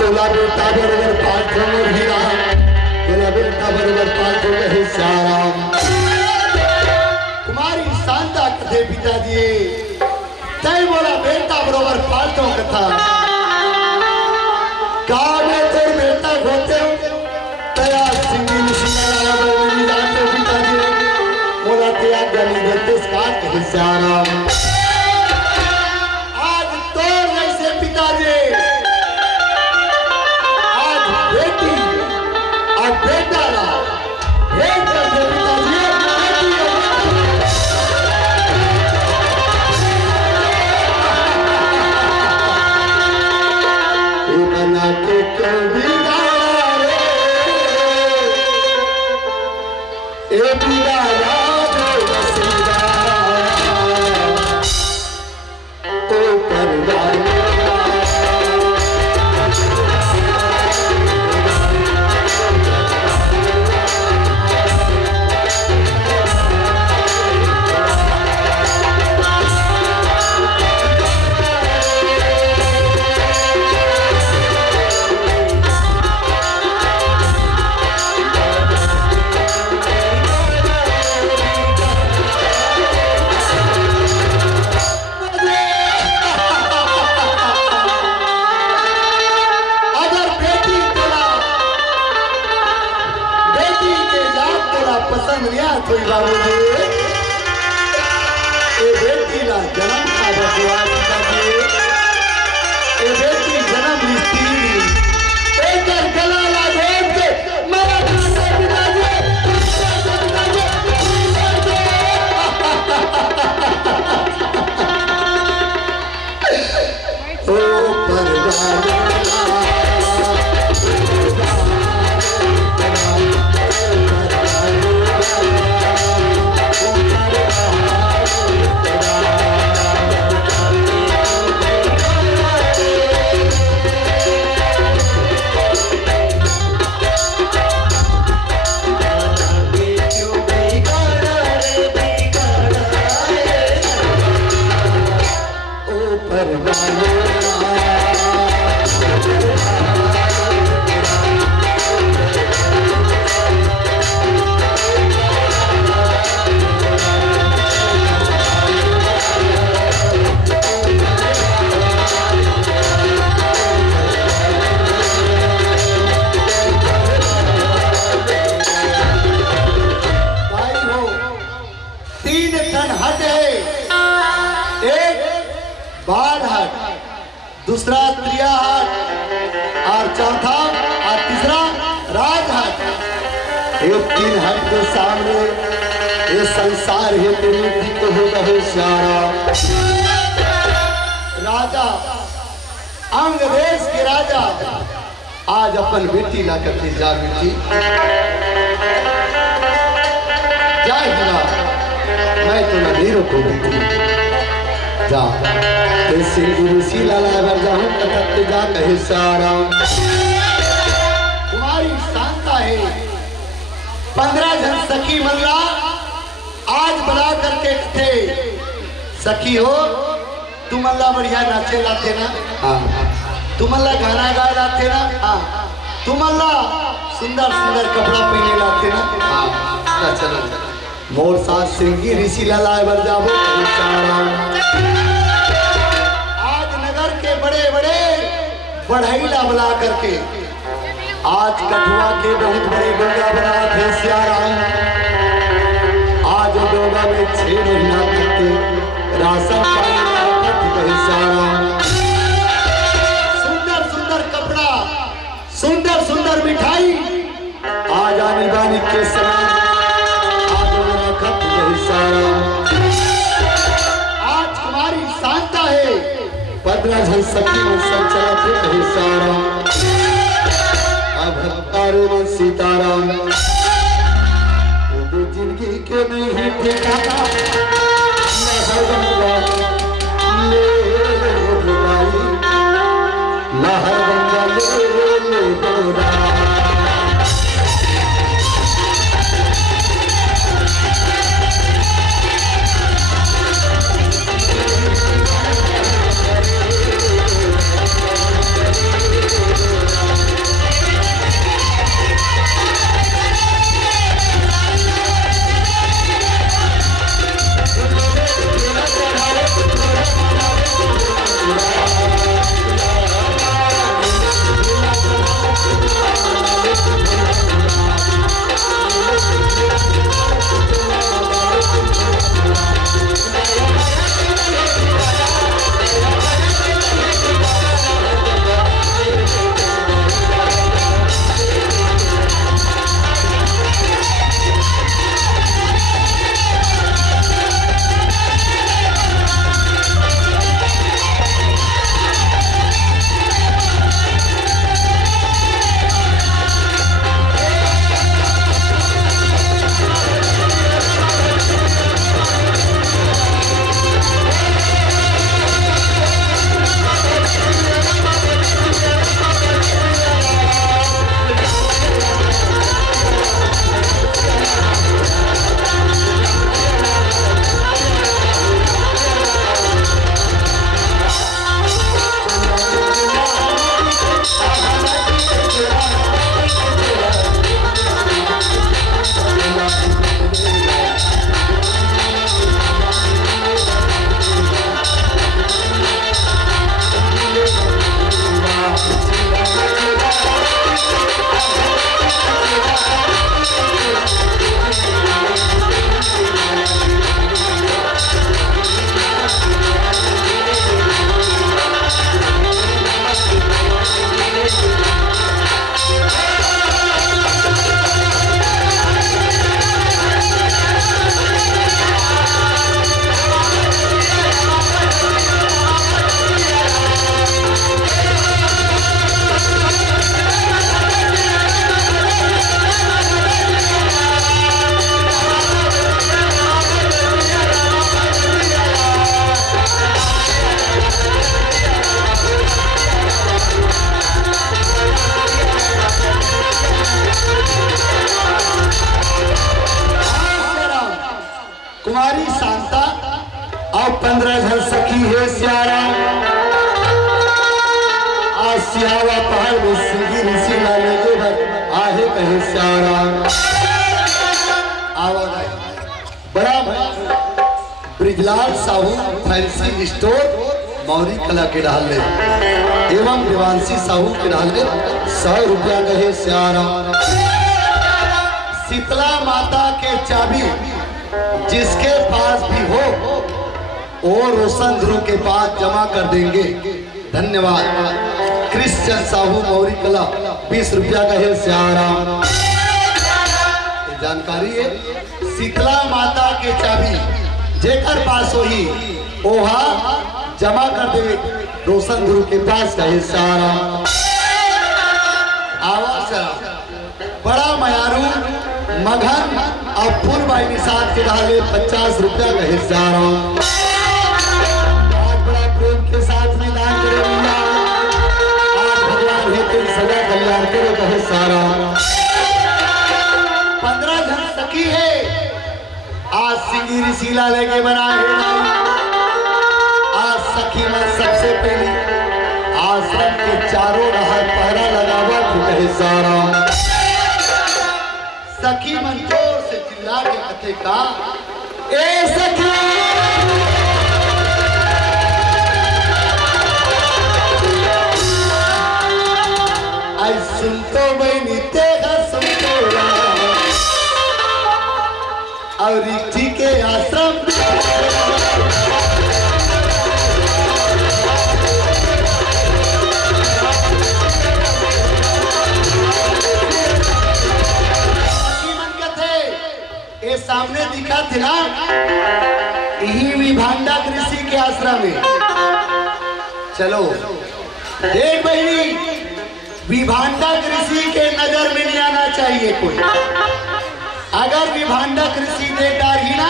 बेटा बरोबर पालतू हीरा तोला बेटा बरोबर पालतू कहे साराम। तुम्हारी शांता कथे पिताजी तय बोला बेटा बरोबर पालतू कथा का मैं तेरे बेटा होते तया सिंगी निशाना मेरी जानते पिताजी बोला तया गली देते का कहे साराम। आज तो वैसे पिताजी बेटा ला भेंट कर दे पिताजी बना के क्यों बिगाड़ा रे ए बिगाड़ा जो बसेगा का जन्म का बतुआ पिताजी ए बेटी जन्म स्त्री एक गला लागोद के मरा पिताजी ओ परवाना दूसरा त्रिया हट और चौथा और तीसरा राज हट। एक 3 हट के सामने ये संसार है तेरी दिख होगा है सारा राजा अंग देश के राजा आज अपन बेटी ला करके जा बेटी जा हिला मैं तो नहीं रोकू बेटी जा ऋषि लाला अगर जाऊं कटकते जा कहे सारा तुम्हारी शांता है 15 जन सखी मल्ला आज बुला करके थे सखी हो तुम अल्लाह बढ़िया नाचे लाते ना हाँ तुम अल्लाह गाना गा लाते ना हाँ तुम अल्लाह सुंदर सुंदर कपड़ा पहने लाते ना हाँ चलो मोर साथ सिंगी ऋषि लाला अगर जाओ सारा बड़े बड़े बढ़ाईला बुला करके आज कठुआ के बहुत बड़े डोगा बना थे सियाराम आज डोगा में 6 महीना करके राशन पानी सारा सुंदर सुंदर कपड़ा सुंदर सुंदर मिठाई आज आने बानी के समय आज मेरा खत सारा आज तुम्हारी शांता है 15 जन सखी में सब चलाते कहे सारा अब तारे सीताराम जिंदगी के नहीं ठिकाना लहर गंगा ले दौड़ा सिहावा पहाड़ में सिंगी ऋषि लाले के भर आहे कहे सारा आवाज आई बड़ा ब्रिजलाल साहू फैंसी स्टोर मौरी कला के डाले एवं देवांशी साहू के डाले 100 रुपया कहे सारा शीतला माता के चाबी जिसके पास भी हो और रोशन ध्रुव के पास जमा कर देंगे। धन्यवाद। क्रिश्चियन साहू मौरी कला 20 रुपया कहे सारा जानकारी है। शीतला माता के चाबी जेकर पास हो ही ओहा जमा कर दे रोशन गुरु के पास कहे सारा आवाज बड़ा मयारू मगन और फूलबाई निषाद के डाले 50 रुपया कहे सारा आज बड़ा प्रेम के साथ में दान करे आज भगवान है तेरी सदा कल्याण करे कहे सारा 15 जन सखी है आज सिंगी ऋषि लाले के बनाए आज सखी में सबसे पहले आश्रम के चारों राह पहरा लगावा कहे सारा सखी मन जोर से चिल्ला के कथे का ए सखी आई सुन तो बहनी तेगा सुन तो और रिक्ति के आश्रम सामने दिखा थे ना यही विभांडा ऋषि के आश्रम में चलो देख बहनी विभांडा ऋषि के नजर में नहीं आना चाहिए कोई अगर विभांडा ऋषि देख डारी ना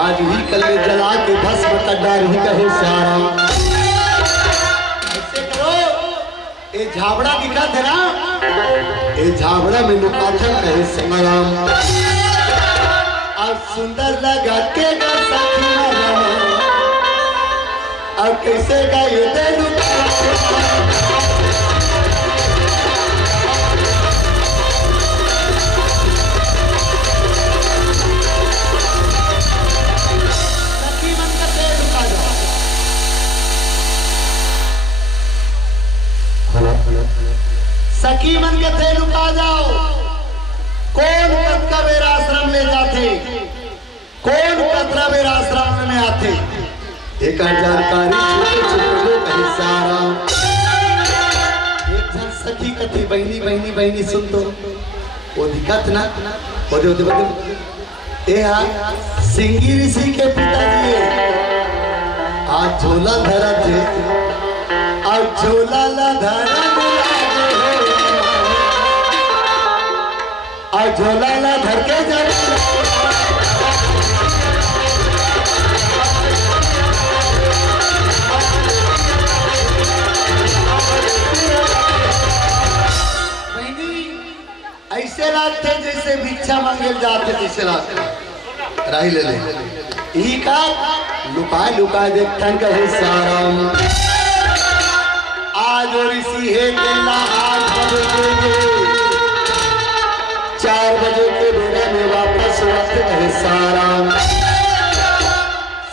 आज ही कल में जला के भस्म कर डारी कहे सारा ऐसे करो ये झाबड़ा दिखा थे ना ये झाबड़ा में लुकाथन कहे संग्राम और सुंदर लगा के साथी और कैसे का ये दिल सखी मन का दिल लुका जाओ सखी मन के दिल लुका जाओ कौन कतका मेरा आश्रम ले जाते कौन कतरा मेरा आश्रम में आते एक जानकारी छोटे छोटे लोग कहे सारा एक जन सखी कथी बहनी बहनी बहनी सुन तो वो दिक्कत ना बोले बोले बोले ए हाँ सिंगी ऋषि के पिताजी आज झोला धरा थे और झोला ला धरा और झोला ला धर के ऐसे लागते जैसे भिक्षा मांगे जाते जैसे लागते राही ले ले ई का लुका लुका देखन कहे सारा आज ऋषि है केला 8 बजे 4 बजे के बेड़ा में वापस वक्त कहे सारा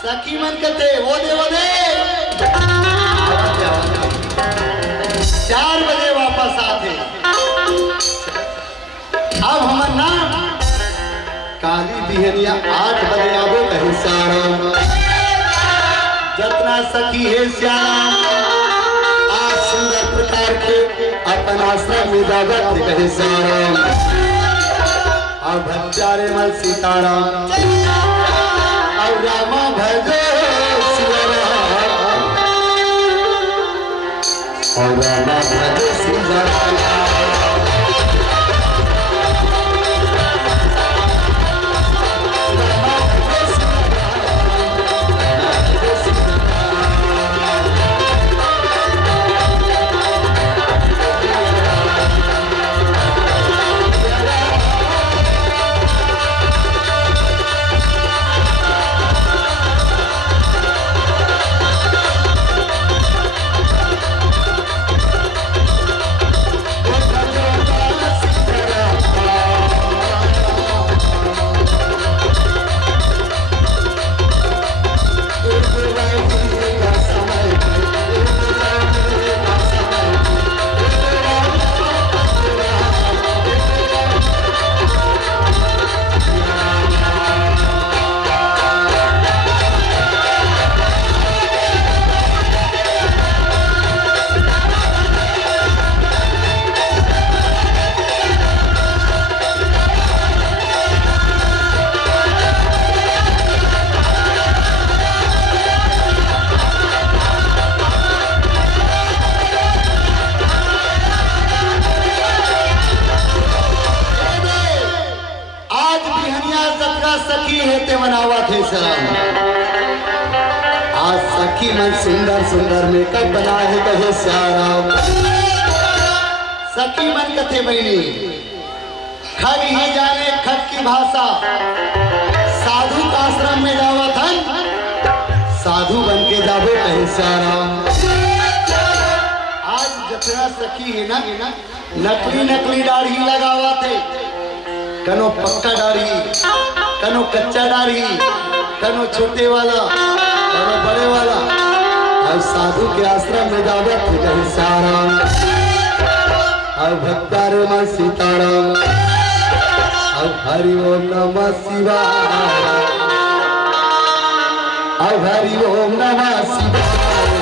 सखी मन कहते वो दे 4 बजे वापस आते अब हमर नाम काली बिहनिया 8 बजे आबो कहे सारा जतना सखी है श्याम आज सुंदर प्रकार के अपन आश्रम में जागत कहे सारा और भक्तारे मल सीताराम और रामा भजो शिवराम और रामा भजो शिवराम सखी मन सुंदर सुंदर मेकअप बना है कहे श्याम सखी मन कथे बहनी खग ही जाने खग की भाषा साधु का आश्रम में जावा था साधु बन के जावे कहे श्याम आज जतरा सखी है ना नकली नकली दाढ़ी लगावा थे कनो पक्का दाढ़ी कनो कच्चा दाढ़ी कनो छोटे वाला कनो बड़े वाला और साधु के आश्रम में जावे थे कहे श्याम और भक्तार में सीताराम और हरि ओम नमः शिवाय और हरि ओम नमः शिवाय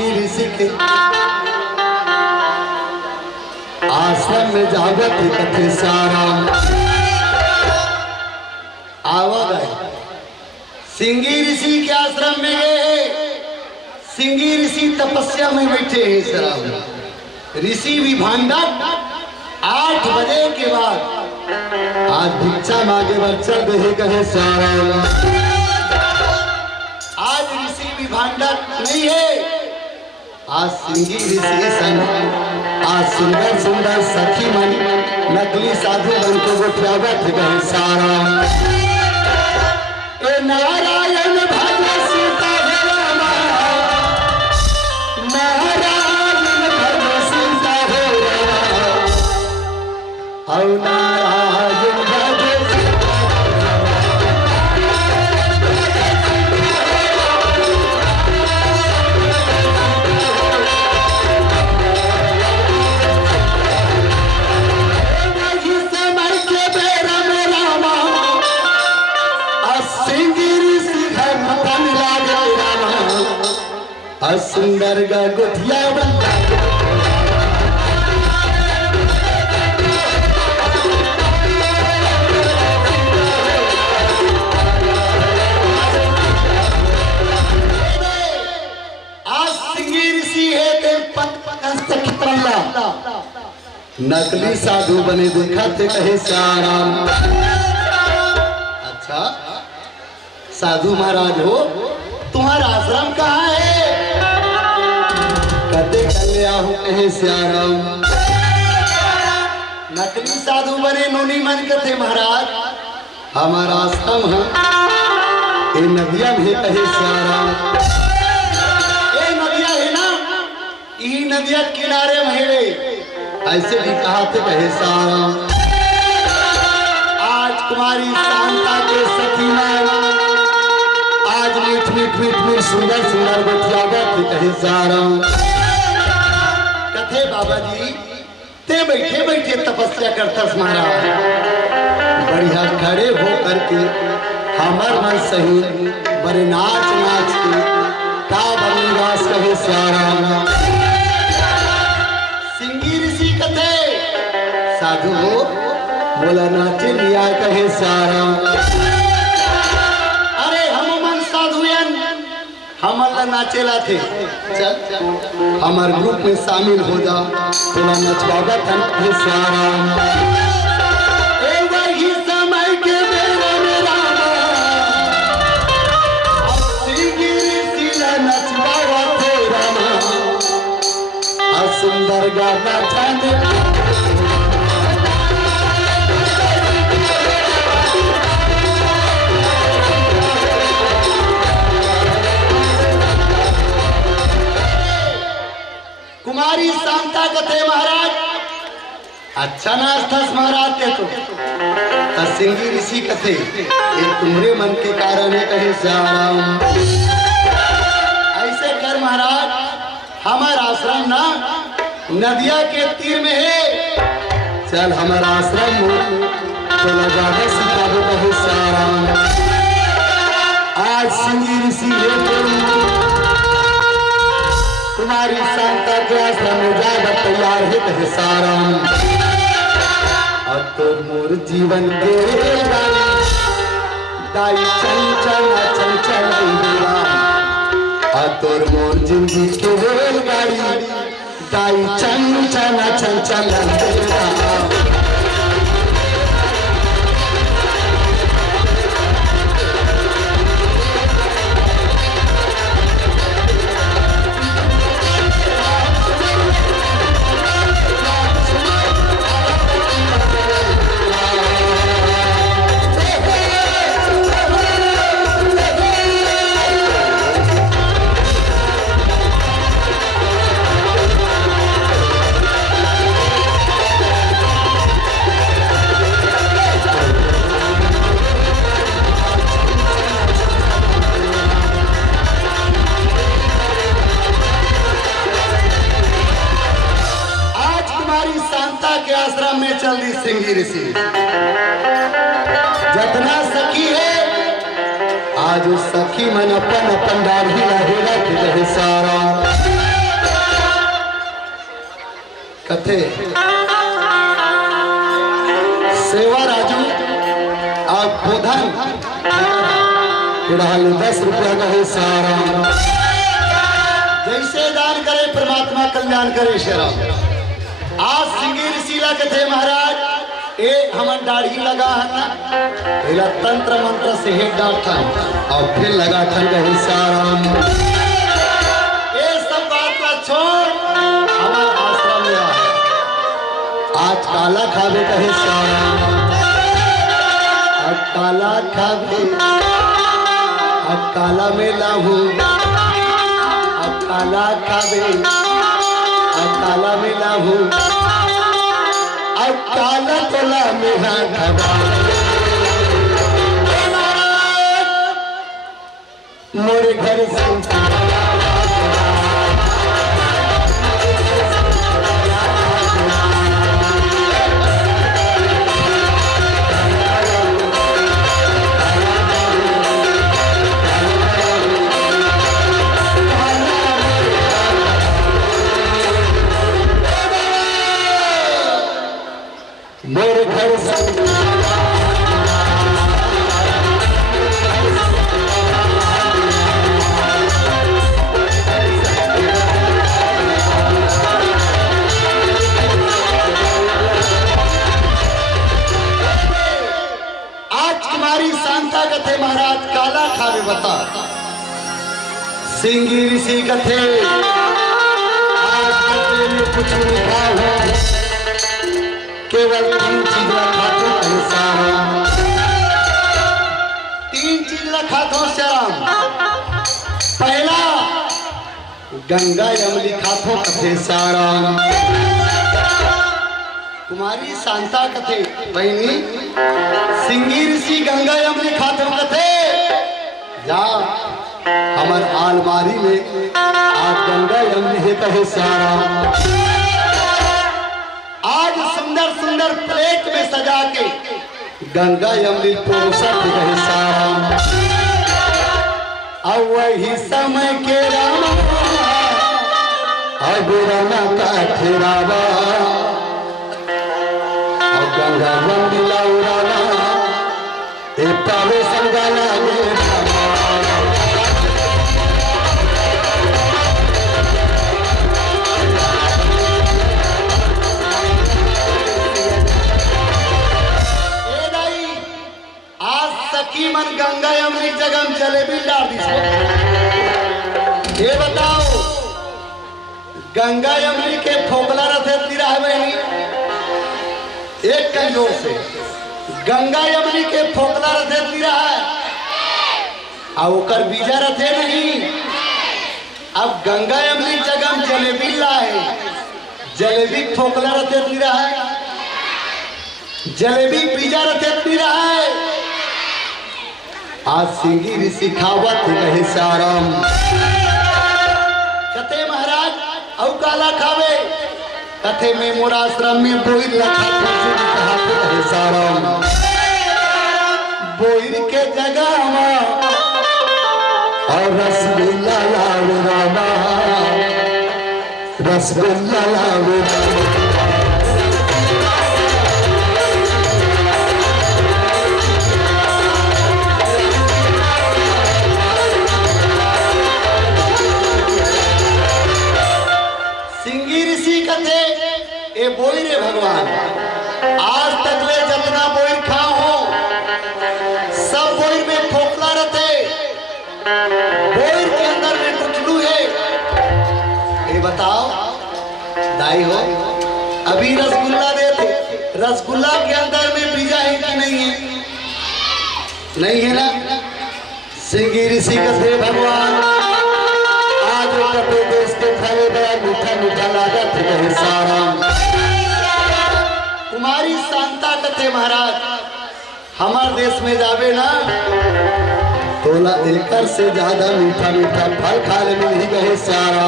ऋषि के आश्रम में जागत कथे श्याम आवागए सिंगी ऋषि के आश्रम में गए सिंगी ऋषि तपस्या में बैठे हैं श्याम ऋषि भी भांडा 8 बजे के बाद आज भिक्षा मांगे बच्चा दे कहे श्याम आज ऋषि भी भांडा नहीं है आज सिंगी ऋषि संग आज सुंदर सुंदर सखी मन नकली साधु बन के गोठियावत गए सारा ए नारायण भज सीता राम नारायण भज सीता राम औ नारायण भज सुंदर गा गोठिया आज सिंगी ऋषि है नकली साधु बने देखा थे कहे श्याम अच्छा साधु महाराज हो तुम्हारा आश्रम कहाँ है कते कल्याण हूँ कहे श्याम नकली साधु बने नोनी मन कथे महाराज हमारा आश्रम है ये नदिया भी कहे श्याम ये नदिया है ना ये नदिया किनारे महेड़े ऐसे भी कहा थे कहे श्याम आज तुम्हारी शांता के सखी आज मीठ मीठ मीठ मीठ सुंदर सुंदर गोठियावत कहे श्याम कथे बाबा जी ते बैठे बैठे तपस्या करता महाराज बढ़िया खड़े हो करके हमार मन सही बड़े नाच नाच के का बनिवास कहे श्याम सिंगी ऋषि कथे साधु हो बोला नाचे लिया कहे श्याम अरे हम मन साधुयन हमला नाचेला थे चल हमार ग्रुप में शामिल हो जा तोला नचवावा थन कहे श्याम ए वही समय के बेरा में रामा सिंगी ऋषि नचवावा थे रामा सुंदर गाना छाने कथे महाराज अच्छा नास्ता महाराज के तो सिंगी ऋषि कथे ये तुम्हारे मन के कारण है कहे श्याम ऐसे कर महाराज हमारा आश्रम ना नदिया के तीर में है चल हमारा आश्रम तो लगा है सिखावे कहे श्याम आज सिंगी ऋषि तुम्हारी शांता के आश्रम में जाकर तैयार है कहे साराम और तो मोर जीवन के दाई चंचल चंचल और तोर मोर जिंदगी के रेलगाड़ी दाई चंचल चंचल आश्रम में चल दी सिंगी ऋषि जितना सखी है आज उस सखी मन अपन अपन दाढ़ी रहेगा कि रहे सारा कथे सेवा राजू आप बोधन 10 रुपया का है सारा जैसे दान करे परमात्मा कल्याण करे शेरा आज सिंगी ऋषिला कथे महाराज ए हमन दाढ़ी लगा है ना पहला तंत्र मंत्र से हेड डाटा और फिर लगा थन कहे साराम ये सब बात का छोड़ हमारे आश्रम में आज काला खावे कहे साराम अब काला खावे अब काला में लाहू अब काला खावे काला मिला हूँ अब काला तोला मेरा खबा मोरे घर से मेरे घर से आज तुम्हारी शांता कथे महाराज काला खावे बता सिंगी ऋषि कथे आज कथे में कुछ लिखा है केवल 3 चीज रखा तो सारा 3 चीज रखा तो श्याम पहला गंगा यमली खाथो कथे सारा तुम्हारी शांता कथे बहनी सिंगी ऋषि गंगा यमली खाथो कथे जा हमार आलमारी में आज गंगा यमली है कहे सारा आज सुंदर सुंदर प्लेट में सजा के गंगा यमली पोषक रहे सारा अब वही समय के रामा अब राना का ठेरावा अब गंगा यमली लाउराना ए पावे संगाला सखी मन गंगा यमुनी जगह में जलेबी डाल दी ये बताओ गंगा यमुनी के ठोकला रथे तिरा है एक कंजोर से गंगा यमुनी के ठोकला रथे तिरा है और ओकर बीजा रथे नहीं अब गंगा यमुनी जगह में जलेबी लाए जलेबी ठोकला रहते पी रहा है, जलेबी पिज्जा रहते पी रहा है। आज सिंगी ऋषि खावत रहे सारम कथे महाराज औ काला खावे कथे में मोराश्रम में बोइर रखा रहे सारम बोइर के जगह और रसगुल्ला लावे रामा रसगुल्ला लावे सिंगी ऋषि कथे ए बोई रे भगवान आज तक ले जितना बोई खाओ हो सब बोई में फोकला रहते बोई के अंदर में कुचलू है। ये बताओ दाई हो अभी रसगुल्ला देते रसगुल्ला के अंदर में पिज्जा है कि नहीं है? नहीं है ना। सिंगी ऋषि कथे भगवान आज कटे देश के खाने बड़ा मीठा मीठा लागत है सारा कुमारी शांता कथे महाराज हमार देश में जावे ना तोला एकड़ से ज्यादा मीठा मीठा फल खा ले मिल ही गए सारा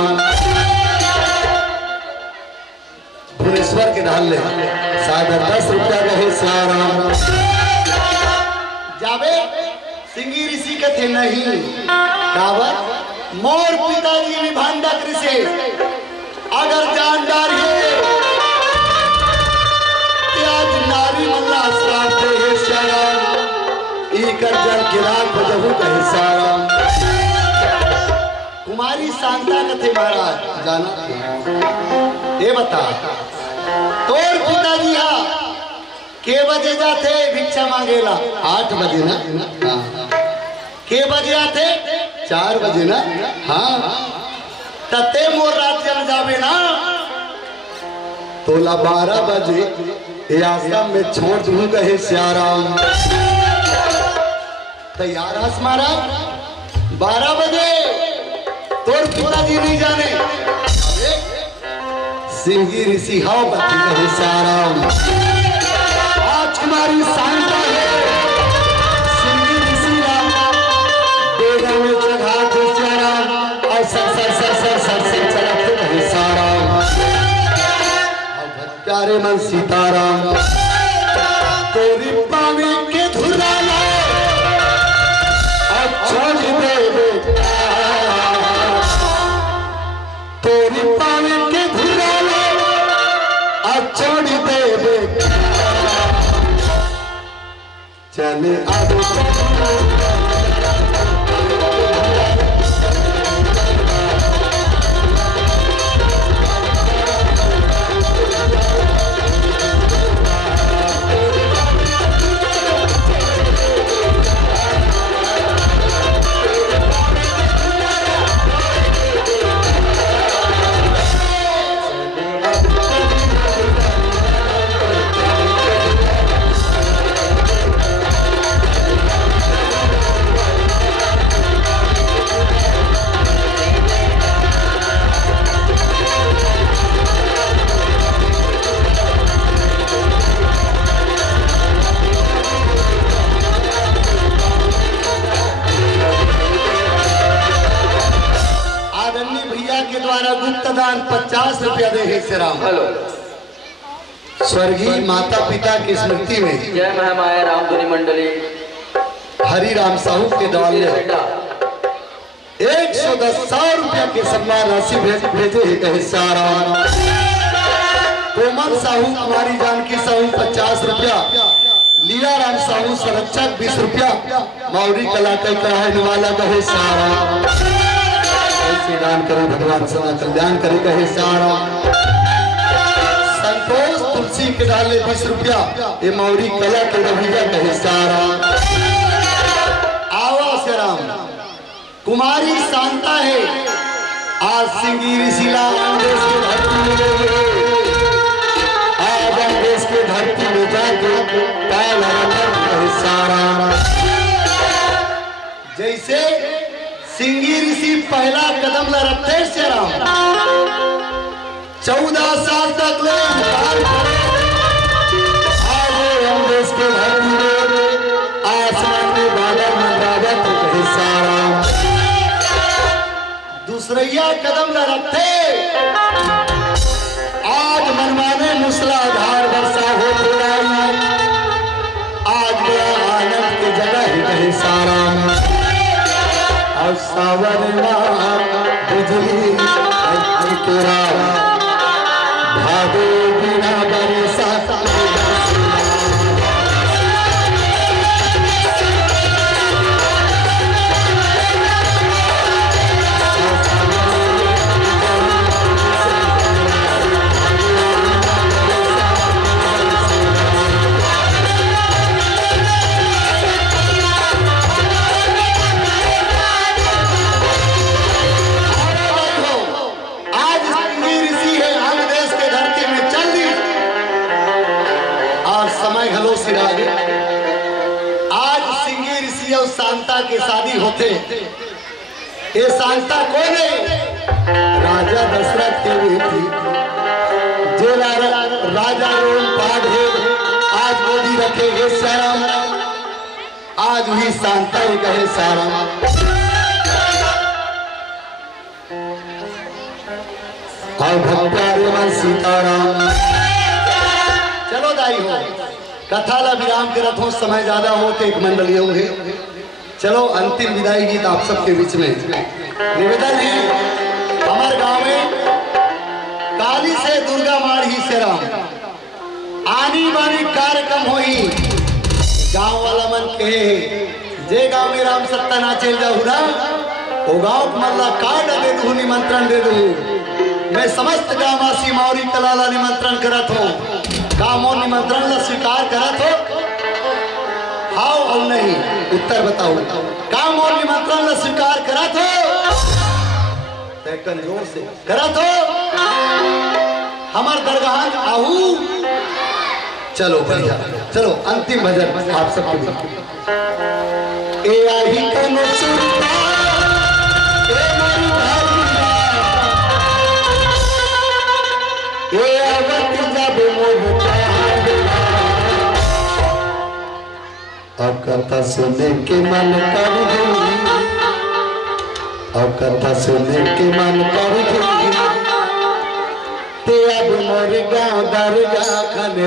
भुवनेश्वर के ढाल ले सादा 10 रुपया गए सारा जावे सिंगी ऋषि कथे नहीं दावत मोर पिताजी ने भांडक ऋषि अगर जान डारिए त्याग नारी मल्ला श्राप है शरण इकर जल गिरा बजहू कहे सारा कुमारी शांता कथे महाराज जाना ये बता तोर पिताजी हा के बजे जाते भिक्षा मांगेला 8 बजे ना के बजे आते 4 बजे ना हाँ तते मोर राज्य में जावे ना तोला 12 बजे ये आश्रम में छोड़ दूं कहे श्याराम तैयार हस मारा 12 बजे तोर पिताजी नहीं जाने सिंगी ऋषि हाउ बती कहे श्याराम आज हमारी शांता है सिंगी ऋषि बेगा में जगह थे श्याराम और सर चलाते रहे सारा प्यारे मन सीताराम तेरी पावे के धुराना अच्छा दे तेरी पावे के धुराना अच्छा दे चले आगे गुप्तदान 50 रुपया दे श्री राम। हेलो स्वर्गीय माता पिता की स्मृति में जय महामाया रामधुनी मंडली हरि राम साहू के द्वारा 110 रुपया के सम्मान राशि भेजे कहे सारा कोमल साहू कुमारी जानकी साहू 50 रुपया लीला राम साहू संरक्षक 20 रुपया मौरी कला कहने वाला कहे सारा दान करे भगवान सदा कल्याण करे कहे सारा संतोष तुलसी के डाले 20 रुपया ये मौरी कला के रवैया कहे सारा आवा से राम कुमारी शांता है आज सिंगी ऋषिला देश के धरती में आज देश के धरती में जाके काल कहे सारा जैसे सिंगी ऋषि पहला कदम ला रखते से राम 14 साल तक ले इंतजार करे। आज हम देश के धरती में आसमान में बादल मंडरावत कहे साराम। दूसरैया कदम न रखते, आज मनमाने मूसलाधार वर्षा हो आई। आज बड़ा आनंद की जगह ही कहे साराम। अब सावन बिजली तेरा भादो बिना बरसा। आज सिंगी ऋषि और शांता की शादी होते। ये शांता कौन है? राजा दशरथ की बेटी जो राजा रोम पाद है। आज मोदी रखे हे साराम। आज हुई शांता ही कहे साराम। और भक्तारे मन सीताराम। चलो दाई हो कथा ला विराम करत हो, समय ज्यादा हो तो एक मंडली होंगे। चलो अंतिम विदाई गीत आप सबके बीच में निवेदन है। हमारे गांव में काली से दुर्गा मारी से राम आनी बानी कार्यक्रम होई। गांव वाला मन कहे जे गांव में राम सत्ता ना चल जाऊ ना वो गांव मल्ला कार्ड दे दू, निमंत्रण दे दू। मैं समस्त गांववासी मौरी कलाला निमंत्रण करत हूँ। कामों निमंत्रण ला स्वीकार करत हो? हाँ और नहीं उत्तर बताओ। काम और निमंत्रण ला स्वीकार करत हो? जोर से करत हो? हमार दरगाह आहू। चलो बढ़िया, चलो अंतिम भजन आप सबके। ए आही कनो सुरता ए मोरी भाई ए आवत जाबे मोर। अब कथा सुनने के मन कर गई, अब कथा सुनने के मन कर गई। ते अब मोर गाँव दरगाह खने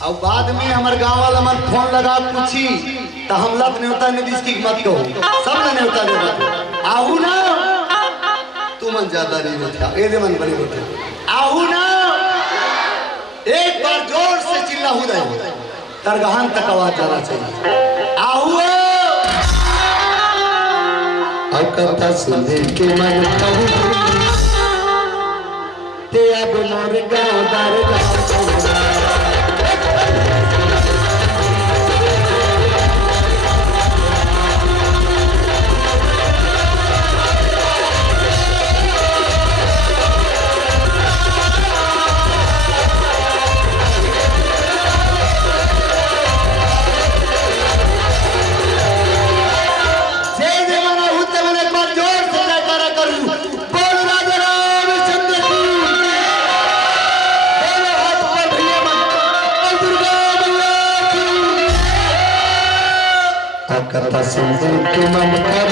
अब बाद में हमारे गांव वाला मन फोन लगा पूछी तो हम लत न्योता नीतीश की मत कहो, सब ने न्योता दे आहू ना। तू मन ज्यादा नहीं होता ए दे मन बड़ी होते आहू ना। एक बार जोर से चिल्ला हो जाए तरगहन तक आवाज जाना चाहिए। आहू अब कथा सुनने के मन कर ते अब मोर गाँव दरगाह। कथा सुन के मन कर